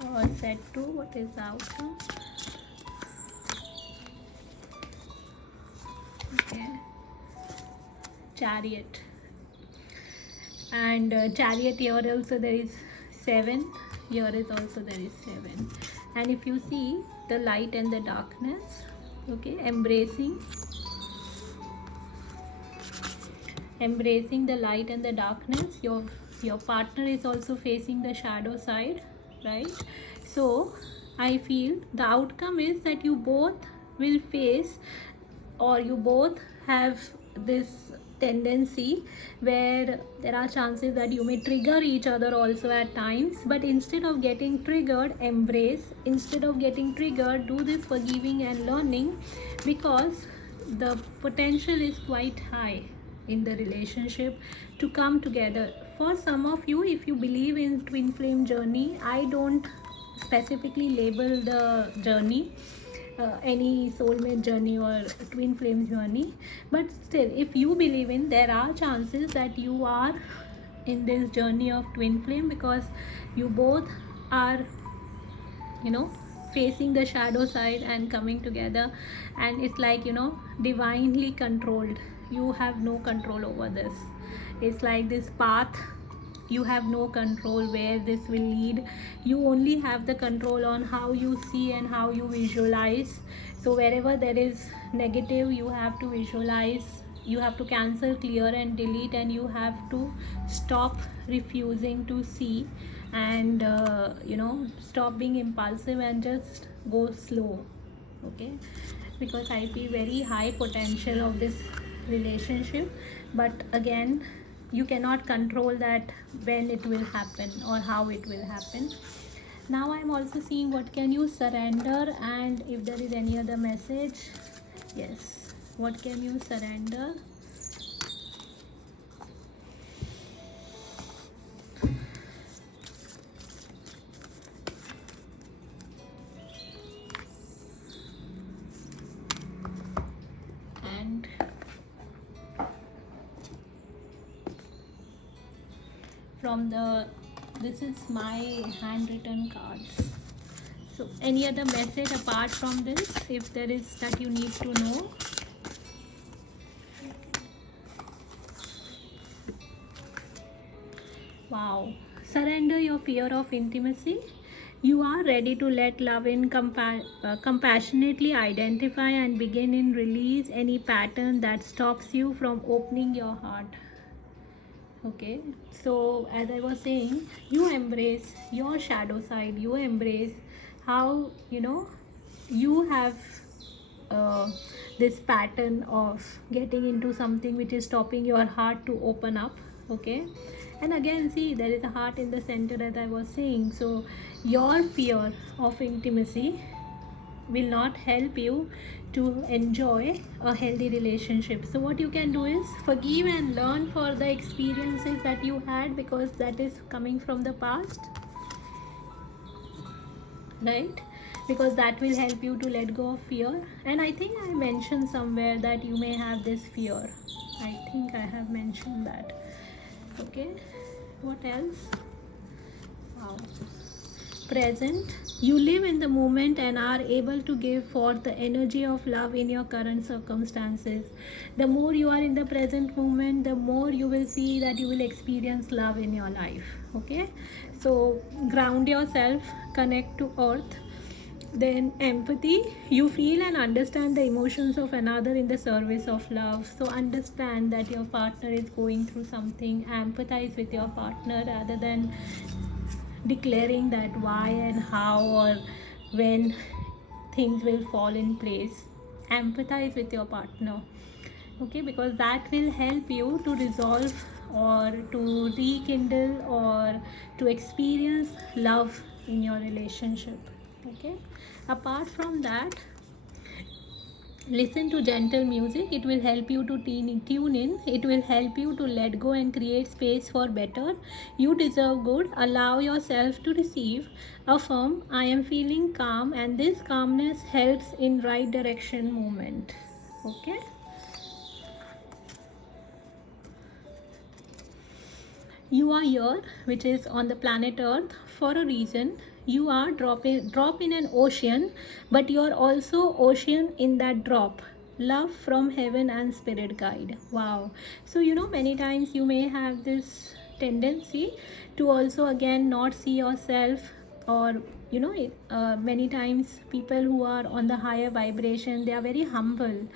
For set 2, what is the outcome? Okay, Chariot. And Chariot, here also there is 7, here is also there is 7. And if you see the light and the darkness, okay, embracing the light and the darkness, your partner is also facing the shadow side, right? So I feel the outcome is that you both will face, or you both have this tendency where there are chances that you may trigger each other also at times, but instead of getting triggered, embrace. Instead of getting triggered, do this forgiving and learning, because the potential is quite high in the relationship to come together. For some of you, if you believe in twin flame journey, I don't specifically label the journey any soulmate journey or twin flame journey, but still, if you believe in, there are chances that you are in this journey of twin flame, because you both are, facing the shadow side and coming together, and it's like, you know, divinely controlled. You have no control over this. It's like this path, you have no control where this will lead. You only have the control on how you see and how you visualize. So wherever there is negative, you have to visualize, you have to cancel, clear and delete, and you have to stop refusing to see, and you know, stop being impulsive and just go slow. Okay, because I feel very high potential of this relationship, but again, you cannot control that when it will happen or how it will happen. Now I'm also seeing what can you surrender, and if there is any other message. Yes, what can you surrender? And from the, this is my handwritten cards. So any other message apart from this, if there is, that you need to know? Wow. Surrender your fear of intimacy. You are ready to let love in compassionately identify and begin in release any pattern that stops you from opening your heart. Okay, so as I was saying, you embrace your shadow side, you embrace how, you know, you have uh, this pattern of getting into something which is stopping your heart to open up. Okay, and again, see, there is a heart in the center, as I was saying. So your fear of intimacy will not help you to enjoy a healthy relationship. So what you can do is forgive and learn for the experiences that you had, because that is coming from the past, right? Because that will help you to let go of fear. And I think I mentioned somewhere that you may have this fear. I think I have mentioned that. Okay, what else? Wow. Present, you live in the moment and are able to give forth the energy of love in your current circumstances. The more you are in the present moment, the more you will see that you will experience love in your life. Okay, so ground yourself, connect to earth. Then empathy, you feel and understand the emotions of another in the service of love. So understand that your partner is going through something, empathize with your partner rather than declaring that why and how or when things will fall in place. Empathize with your partner. Okay, because that will help you to resolve or to rekindle or to experience love in your relationship. Okay, apart from that, listen to gentle music. It will help you to tune in. It will help you to let go and create space for better. You deserve good. Allow yourself to receive. Affirm, I am feeling calm, and this calmness helps in right direction movement. Okay, you are here, which is on the planet earth, for a reason. You are drop in an ocean, but you are also ocean in that drop. Love from heaven and spirit guide. Wow. So you know, many times you may have this tendency to also again not see yourself, or you know, many times people who are on the higher vibration, they are very humble,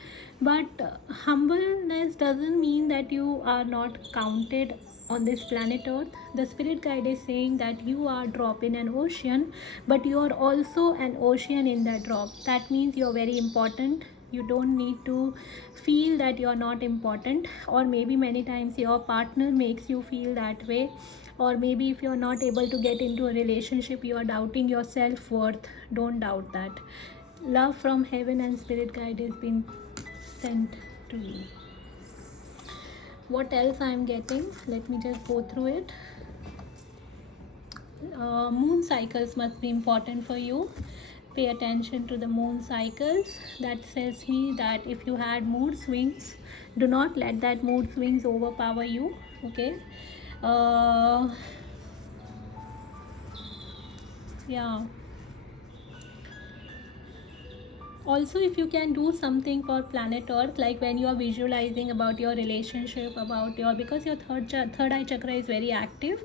but humbleness doesn't mean that you are not counted on this planet earth. The spirit guide is saying that you are drop in an ocean, but you are also an ocean in that drop. That means you're very important. You don't need to feel that you're not important, or maybe many times your partner makes you feel that way, or maybe if you're not able to get into a relationship, you are doubting your self-worth. Don't doubt that. Love from heaven and spirit guide has been sent to you. What else I am getting? Let me just go through it. Moon cycles must be important for you. Pay attention to the moon cycles. That tells me that if you had mood swings, do not let that mood swings overpower you. Okay, yeah, Also, if you can do something for planet Earth, like when you are visualizing about your relationship, about your, because your third eye chakra is very active,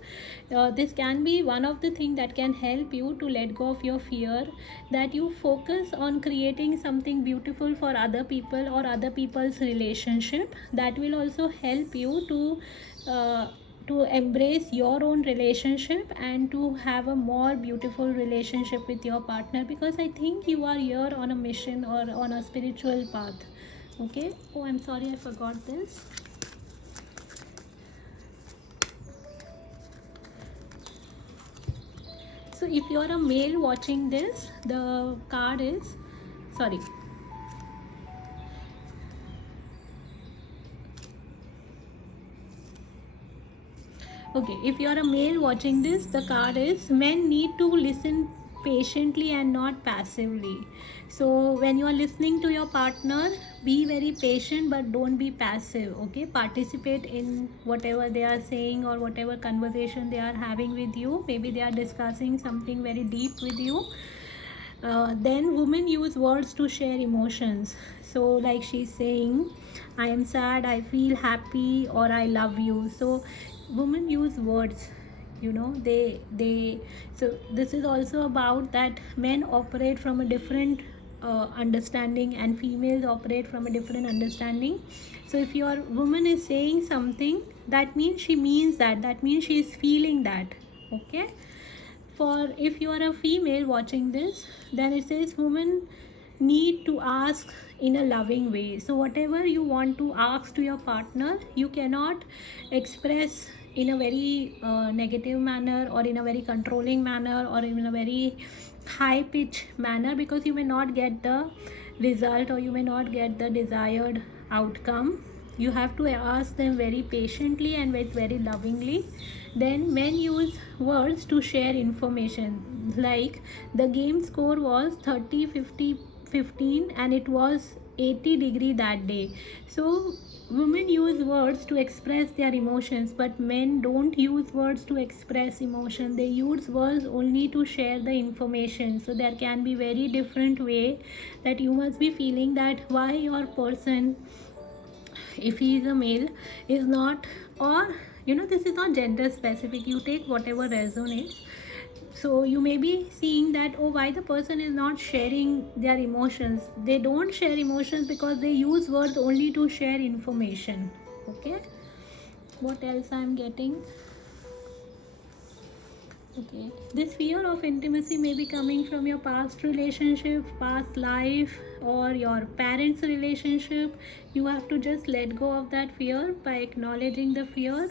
this can be one of the things that can help you to let go of your fear, that you focus on creating something beautiful for other people or other people's relationship. That will also help you to embrace your own relationship and to have a more beautiful relationship with your partner, because I think you are here on a mission or on a spiritual path. Okay. Oh, I'm sorry, I forgot this. So if you are a male watching this, the card is, sorry, okay, if you are a male watching this, the card is, men need to listen patiently and not passively. So when you are listening to your partner, be very patient but don't be passive. Okay, participate in whatever they are saying or whatever conversation they are having with you. Maybe they are discussing something very deep with you. Then women use words to share emotions. So like she's saying, I am sad, I feel happy, or I love you. So women use words, you know, they so this is also about that men operate from a different understanding and females operate from a different understanding. So if your woman is saying something, that means she means that, that means she is feeling that. Okay. For if you are a female watching this, then it says women need to ask in a loving way. So whatever you want to ask to your partner, you cannot express in a very negative manner or in a very controlling manner or in a very high pitch manner, because you may not get the result or you may not get the desired outcome. You have to ask them very patiently and with very lovingly. Then men use words to share information, like the game score was 30 50 15 and it was 80-degree that day. So women use words to express their emotions, but men don't use words to express emotion. They use words only to share the information. So there can be very different way that you must be feeling that why your person, if he is a male, is not, or you know, this is not gender specific, you take whatever resonates. So you may be seeing that, oh, why the person is not sharing their emotions. They don't share emotions because they use words only to share information. Okay, what else I'm getting? Okay, this fear of intimacy may be coming from your past relationship, past life, or your parents' relationship. You have to just let go of that fear by acknowledging the fear.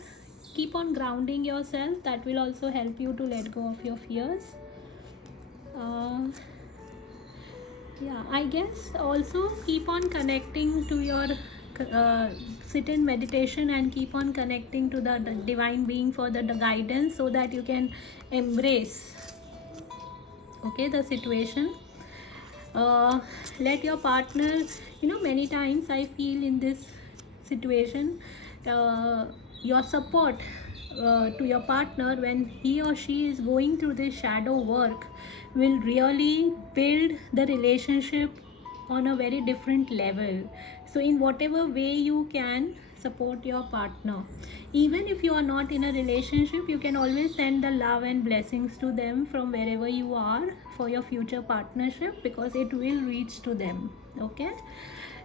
Keep on grounding yourself, that will also help you to let go of your fears. Yeah, I guess also keep on connecting to your sit in meditation and keep on connecting to the divine being for the guidance, so that you can embrace, okay, the situation. Let your partner, you know, many times I feel in this situation, your support to your partner when he or she is going through this shadow work will really build the relationship on a very different level. So in whatever way you can support your partner, even if you are not in a relationship, you can always send the love and blessings to them from wherever you are for your future partnership, because it will reach to them. Okay,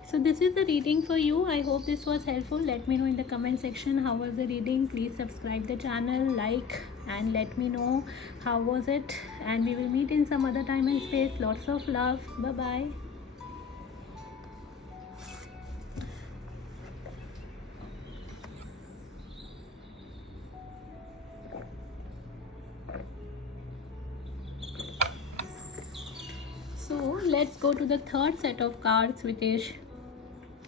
so this is the reading for you. I hope this was helpful. Let me know in the comment section how was the reading. Please subscribe the channel, like, and let me know how was it, and we will meet in some other time and space. Lots of love. Bye bye. So let's go to the third set of cards, which is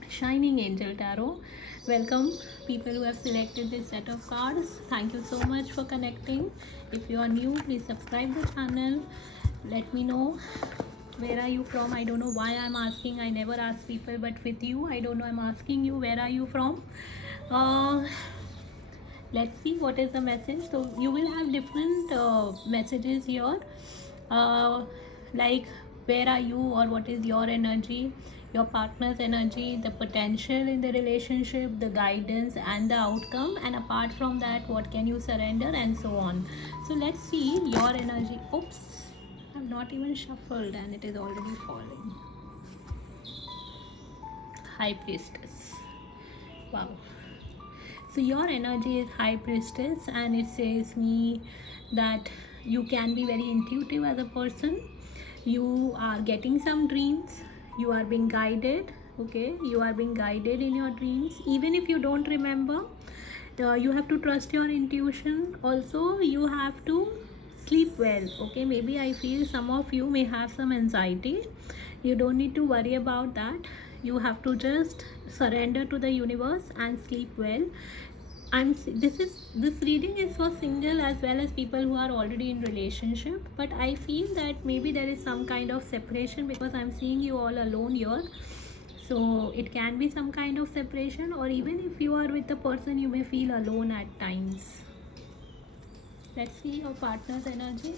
Shining Angel Tarot. Welcome people who have selected this set of cards. Thank you so much for connecting. If you are new, please subscribe the channel. Let me know where are you from. I don't know why I'm asking. I never ask people, but with you, I don't know, I'm asking you, where are you from? Let's see what is the message. So you will have different messages here, like where are you, or what is your energy, your partner's energy, the potential in the relationship, the guidance and the outcome, and apart from that, what can you surrender, and so on. So let's see your energy. Oops, I've not even shuffled and it is already falling. High Priestess. Wow. So your energy is High Priestess, and it says me that you can be very intuitive as a person. You are getting some dreams, you are being guided. Okay, you are being guided in your dreams, even if you don't remember. You have to trust your intuition. Also, you have to sleep well. Okay, maybe I feel some of you may have some anxiety. You don't need to worry about that. You have to just surrender to the universe and sleep well. This reading is for single as well as people who are already in relationship, but I feel that maybe there is some kind of separation, because I'm seeing you all alone here. So it can be some kind of separation, or even if you are with the person, you may feel alone at times. Let's see your partner's energy.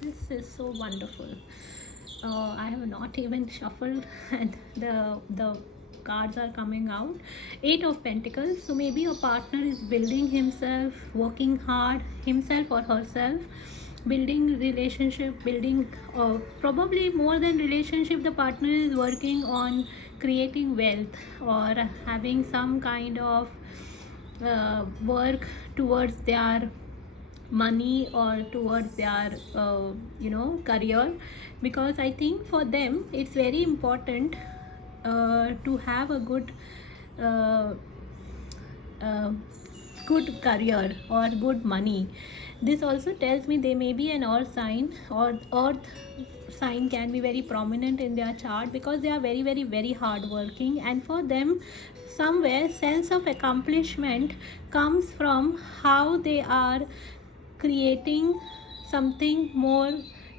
This is so wonderful. I have not even shuffled and the cards are coming out. 8 of Pentacles. So maybe your partner is building himself, working hard, himself or herself, building relationship, building probably more than relationship, the partner is working on creating wealth or having some kind of work towards their money or towards their career, because I think for them it's very important to have a uh, good career or good money. This also tells me they may be an earth sign, or earth sign can be very prominent in their chart, because they are very very very hard working, and for them somewhere sense of accomplishment comes from how they are creating something more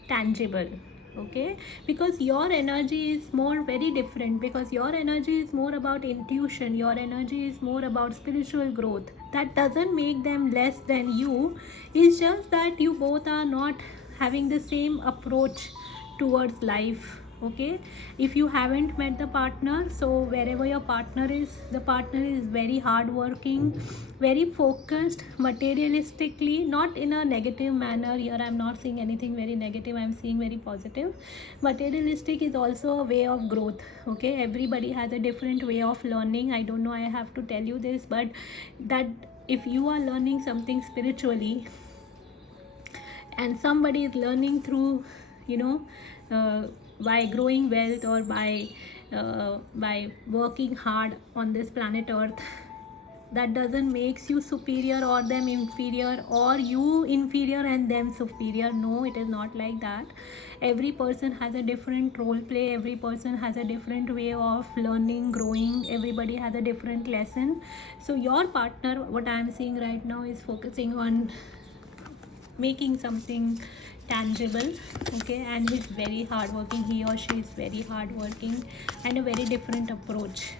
tangible. Okay, because your energy is more very different, because your energy is more about intuition, your energy is more about spiritual growth. That doesn't make them less than you, it's just that you both are not having the same approach towards life. Okay, if you haven't met the partner, so wherever your partner is, the partner is very hard working, very focused materialistically, not in a negative manner. Here I'm not seeing anything very negative, I'm seeing very positive. Materialistic is also a way of growth. Okay, everybody has a different way of learning. I don't know, I have to tell you this, but that if you are learning something spiritually and somebody is learning through, you know, by growing wealth or by working hard on this planet earth, that doesn't makes you superior or them inferior, or you inferior and them superior. No, it is not like that. Every person has a different role play, every person has a different way of learning, growing, everybody has a different lesson. So your partner, what I am seeing right now, is focusing on making something tangible. Okay, and he's very hardworking, he or she is very hardworking, and a very different approach.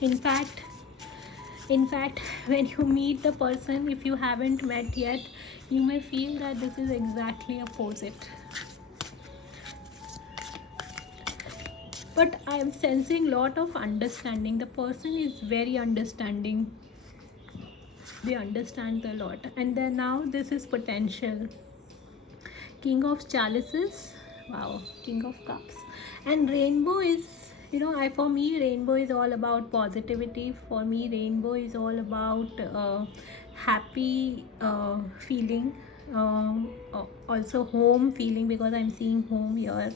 In fact, when you meet the person, if you haven't met yet, you may feel that this is exactly opposite, but I am sensing lot of understanding. The person is very understanding, they understand a lot. And then now this is potential. King of Chalices. Wow, King of Cups. And rainbow is, for me, rainbow is all about positivity. For me, rainbow is all about happy feeling. Also home feeling, because I'm seeing home here,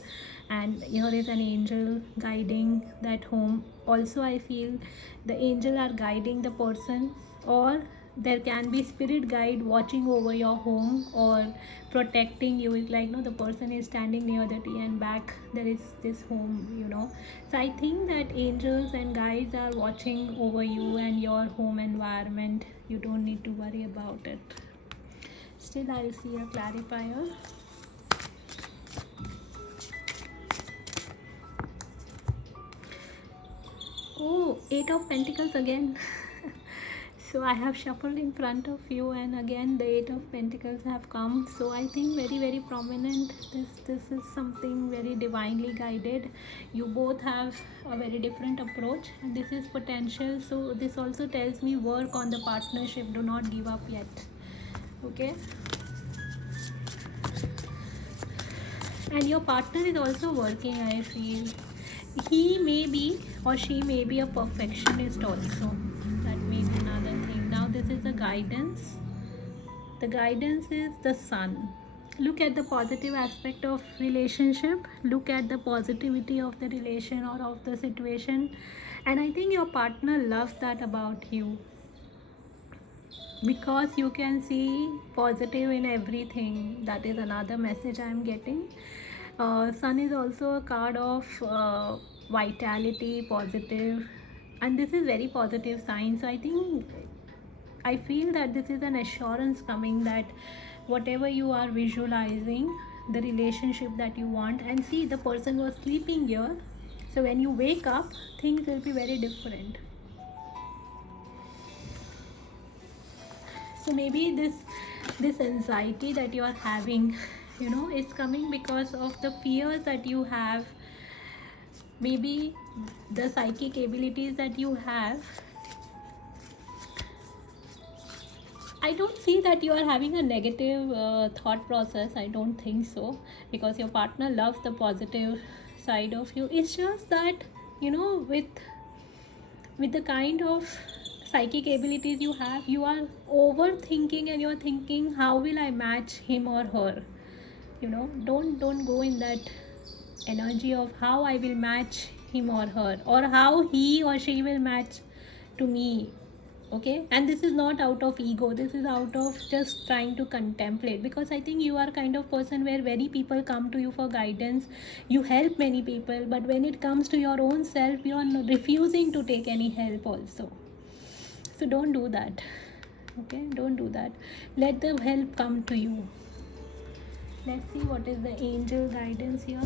and here is an angel guiding that home. Also, I feel the angel are guiding the person, or there can be spirit guide watching over your home or protecting you. It's like, no, the person is standing near the tree and back there is this home. So I think that angels and guides are watching over you and your home environment. You don't need to worry about it. Still, I'll see a clarifier. Oh, 8 of Pentacles again. So I have shuffled in front of you, and again the Eight of Pentacles have come. So I think very, very prominent. This is something very divinely guided. You both have a very different approach, and this is potential. So this also tells me work on the partnership. Do not give up yet. Okay. And your partner is also working, I feel. He may be or she may be a perfectionist also. That may be another thing. Now this is the guidance. The guidance is the sun. Look at the positive aspect of relationship. Look at the positivity of the relation or of the situation. And I think your partner loves that about you, because you can see positive in everything. That is another message I am getting. Sun is also a card of vitality, positive, and this is very positive sign. So I feel that this is an assurance coming that whatever you are visualizing, the relationship that you want, and see, the person was sleeping here, so when you wake up, things will be very different. So maybe this anxiety that you are having, is coming because of the fears that you have, maybe the psychic abilities that you have. I don't see that you are having a negative thought process. I don't think so, because your partner loves the positive side of you. It's just that, with the kind of psychic abilities you have, you are overthinking, and you're thinking, how will I match him or her? Don't go in that energy of how I will match him or her, or how he or she will match to me. Okay, and this is not out of ego, this is out of just trying to contemplate, because I think you are kind of person where many people come to you for guidance, you help many people, but when it comes to your own self, you are refusing to take any help also. So don't do that. Okay, don't do that. Let the help come to you. Let's see what is the angel guidance here.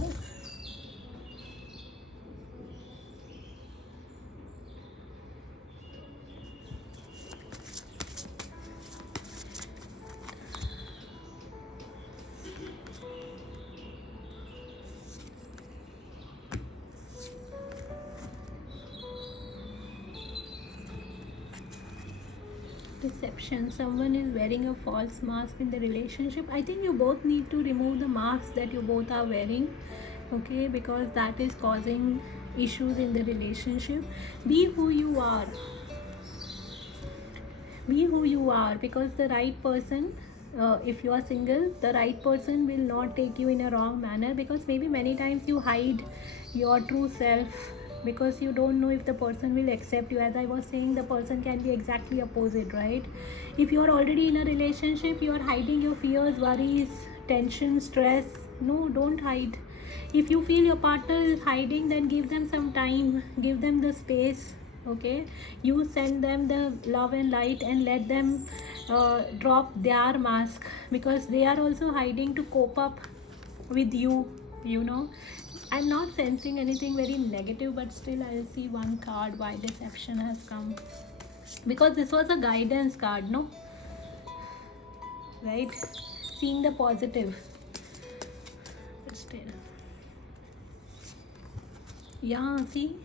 Deception. Someone is wearing a false mask in the relationship. I think you both need to remove the mask that you both are wearing. Okay, because that is causing issues in the relationship. Be who you are. Be who you are, because the right person, if you are single, the right person will not take you in a wrong manner, because maybe many times you hide your true self, because you don't know if the person will accept you. As I was saying, the person can be exactly opposite, right? If you are already in a relationship, you are hiding your fears, worries, tension, stress. No, don't hide. If you feel your partner is hiding, then give them some time, give them the space. Okay, you send them the love and light, and let them drop their mask, because they are also hiding to cope up with you. I'm not sensing anything very negative, but still I'll see one card why deception has come, because this was a guidance card, no? Right? Seeing the positive. But still. Yeah, see?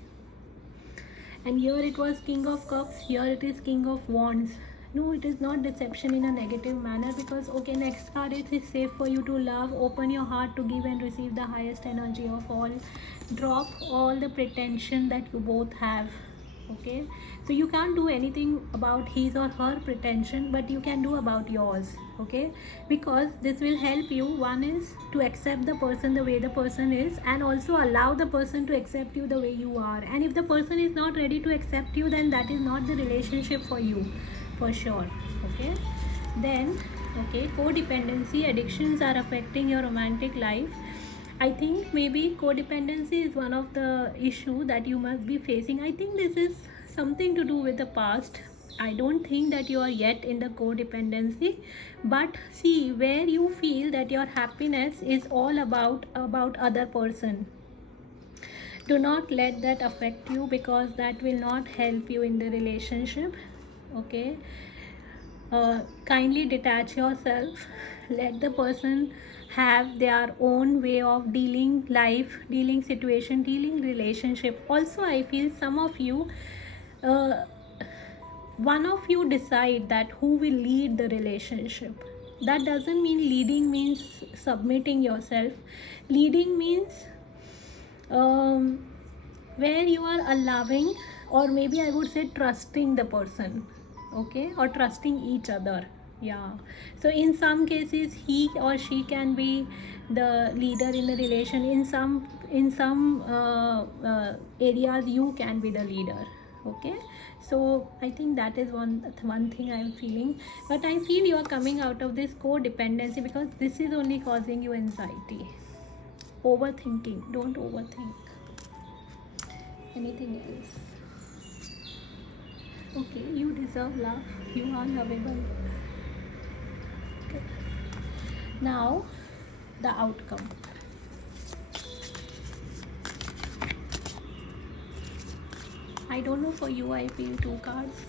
And here it was King of Cups, here it is King of Wands. No, it is not deception in a negative manner, because okay, next card, it is safe for you to love, open your heart to give and receive the highest energy of all. Drop all the pretension that you both have. Okay, so you can't do anything about his or her pretension, but you can do about yours. Okay, because this will help you. One is to accept the person the way the person is, and also allow the person to accept you the way you are. And if the person is not ready to accept you, then that is not the relationship for you, for sure. Okay, then okay, codependency, addictions are affecting your romantic life. I think maybe codependency is one of the issue that you must be facing. I think this is something to do with the past. I don't think that you are yet in the codependency, but see, where you feel that your happiness is all about other person, do not let that affect you, because that will not help you in the relationship. Okay, kindly detach yourself, let the person have their own way of dealing life, dealing situation, dealing relationship. Also, I feel some of you, uh, one of you decide that who will lead the relationship. That doesn't mean leading means submitting yourself. Leading means um, where you are allowing, or maybe I would say trusting the person, okay, or trusting each other. Yeah, so in some cases he or she can be the leader in the relation. In some areas you can be the leader. Okay, so I think that is one thing I'm feeling. But I feel you are coming out of this codependency, because this is only causing you anxiety. Overthinking, don't overthink anything else. Okay, you deserve love, you are lovable. Okay, now the outcome. I don't know, for you I feel two cards.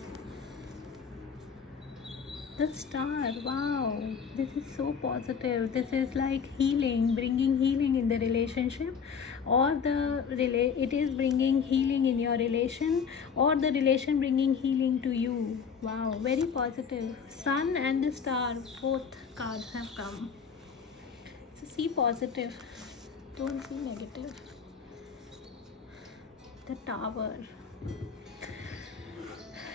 The star, wow, this is so positive. This is like healing, bringing healing in the relationship, or it is bringing healing in your relation, or the relation bringing healing to you. Wow, very positive. Sun and the star, both cards have come. So see positive, don't see negative. The Tower.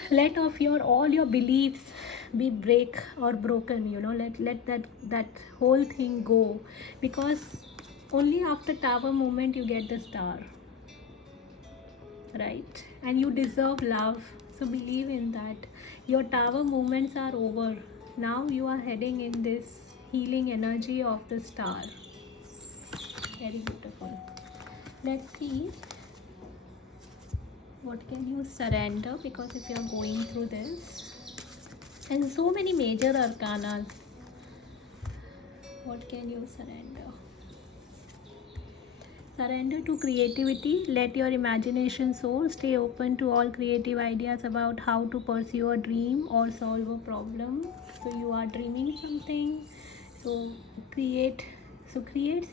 Let of your all your beliefs be break or broken, let that whole thing go, because only after Tower moment you get the star, right? And you deserve love, so believe in that. Your Tower moments are over. Now you are heading in this healing energy of the star. Very beautiful. Let's see what can you surrender, because if you are going through this, and so many major arcanas, what can you surrender? Surrender to creativity. Let your imagination soar. Stay open to all creative ideas about how to pursue a dream or solve a problem. So you are dreaming something, so create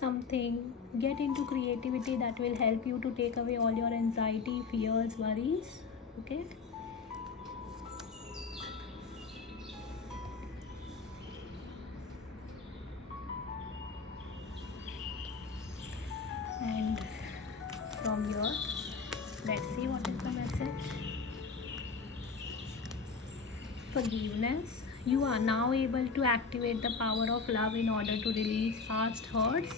something. Get into creativity that will help you to take away all your anxiety, fears, worries. Okay, and from here, let's see what is the message. Forgiveness. You are now able to activate the power of love in order to release past hurts.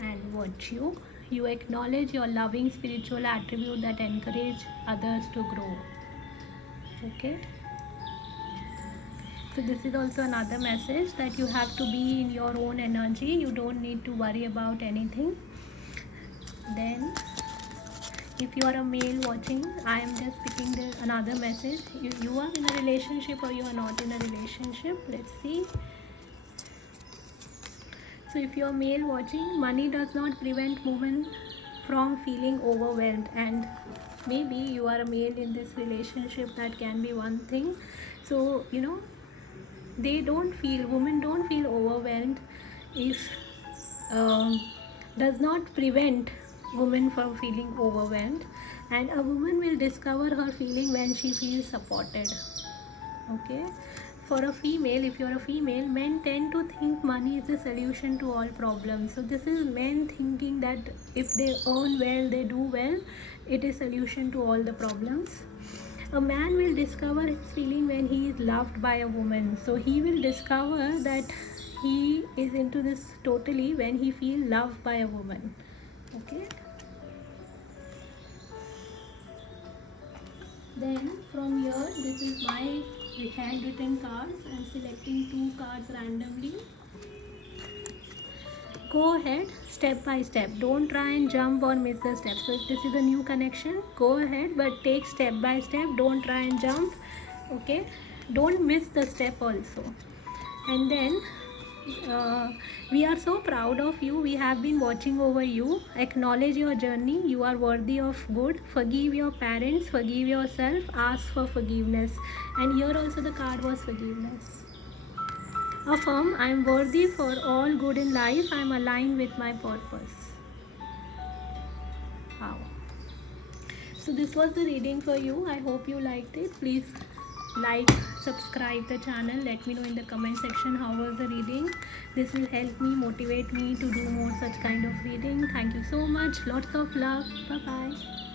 And virtue. You acknowledge your loving spiritual attribute that encourage others to grow. Okay, so this is also another message, that you have to be in your own energy. You don't need to worry about anything. Then if you are a male watching, I am just picking another message. You are in a relationship or you are not in a relationship. Let's see. So if you are male watching, money does not prevent women from feeling overwhelmed, and maybe you are a male in this relationship. That can be one thing. So women don't feel overwhelmed. If does not prevent women from feeling overwhelmed, and a woman will discover her feeling when she feels supported. Okay, for a female, if you're a female, men tend to think money is the solution to all problems. So this is men thinking that if they earn well, they do well, it is solution to all the problems. A man will discover his feeling when he is loved by a woman. So he will discover that he is into this totally when he feels loved by a woman. Okay, then from here, this is my handwritten cards. I am selecting 2 cards randomly. Go ahead, step by step. Don't try and jump or miss the step. So if this is a new connection, go ahead, but take step by step. Don't try and jump. Okay, don't miss the step also. And then We are so proud of you. We have been watching over you. Acknowledge your journey. You are worthy of good. Forgive your parents. Forgive yourself. Ask for forgiveness. And here also the card was forgiveness. Affirm, I am worthy for all good in life. I am aligned with my purpose. Wow. So this was the reading for you. I hope you liked it. Please like, subscribe the channel. Let me know in the comment section how was the reading. This will help me, motivate me to do more such kind of reading. Thank you so much. Lots of love. Bye bye.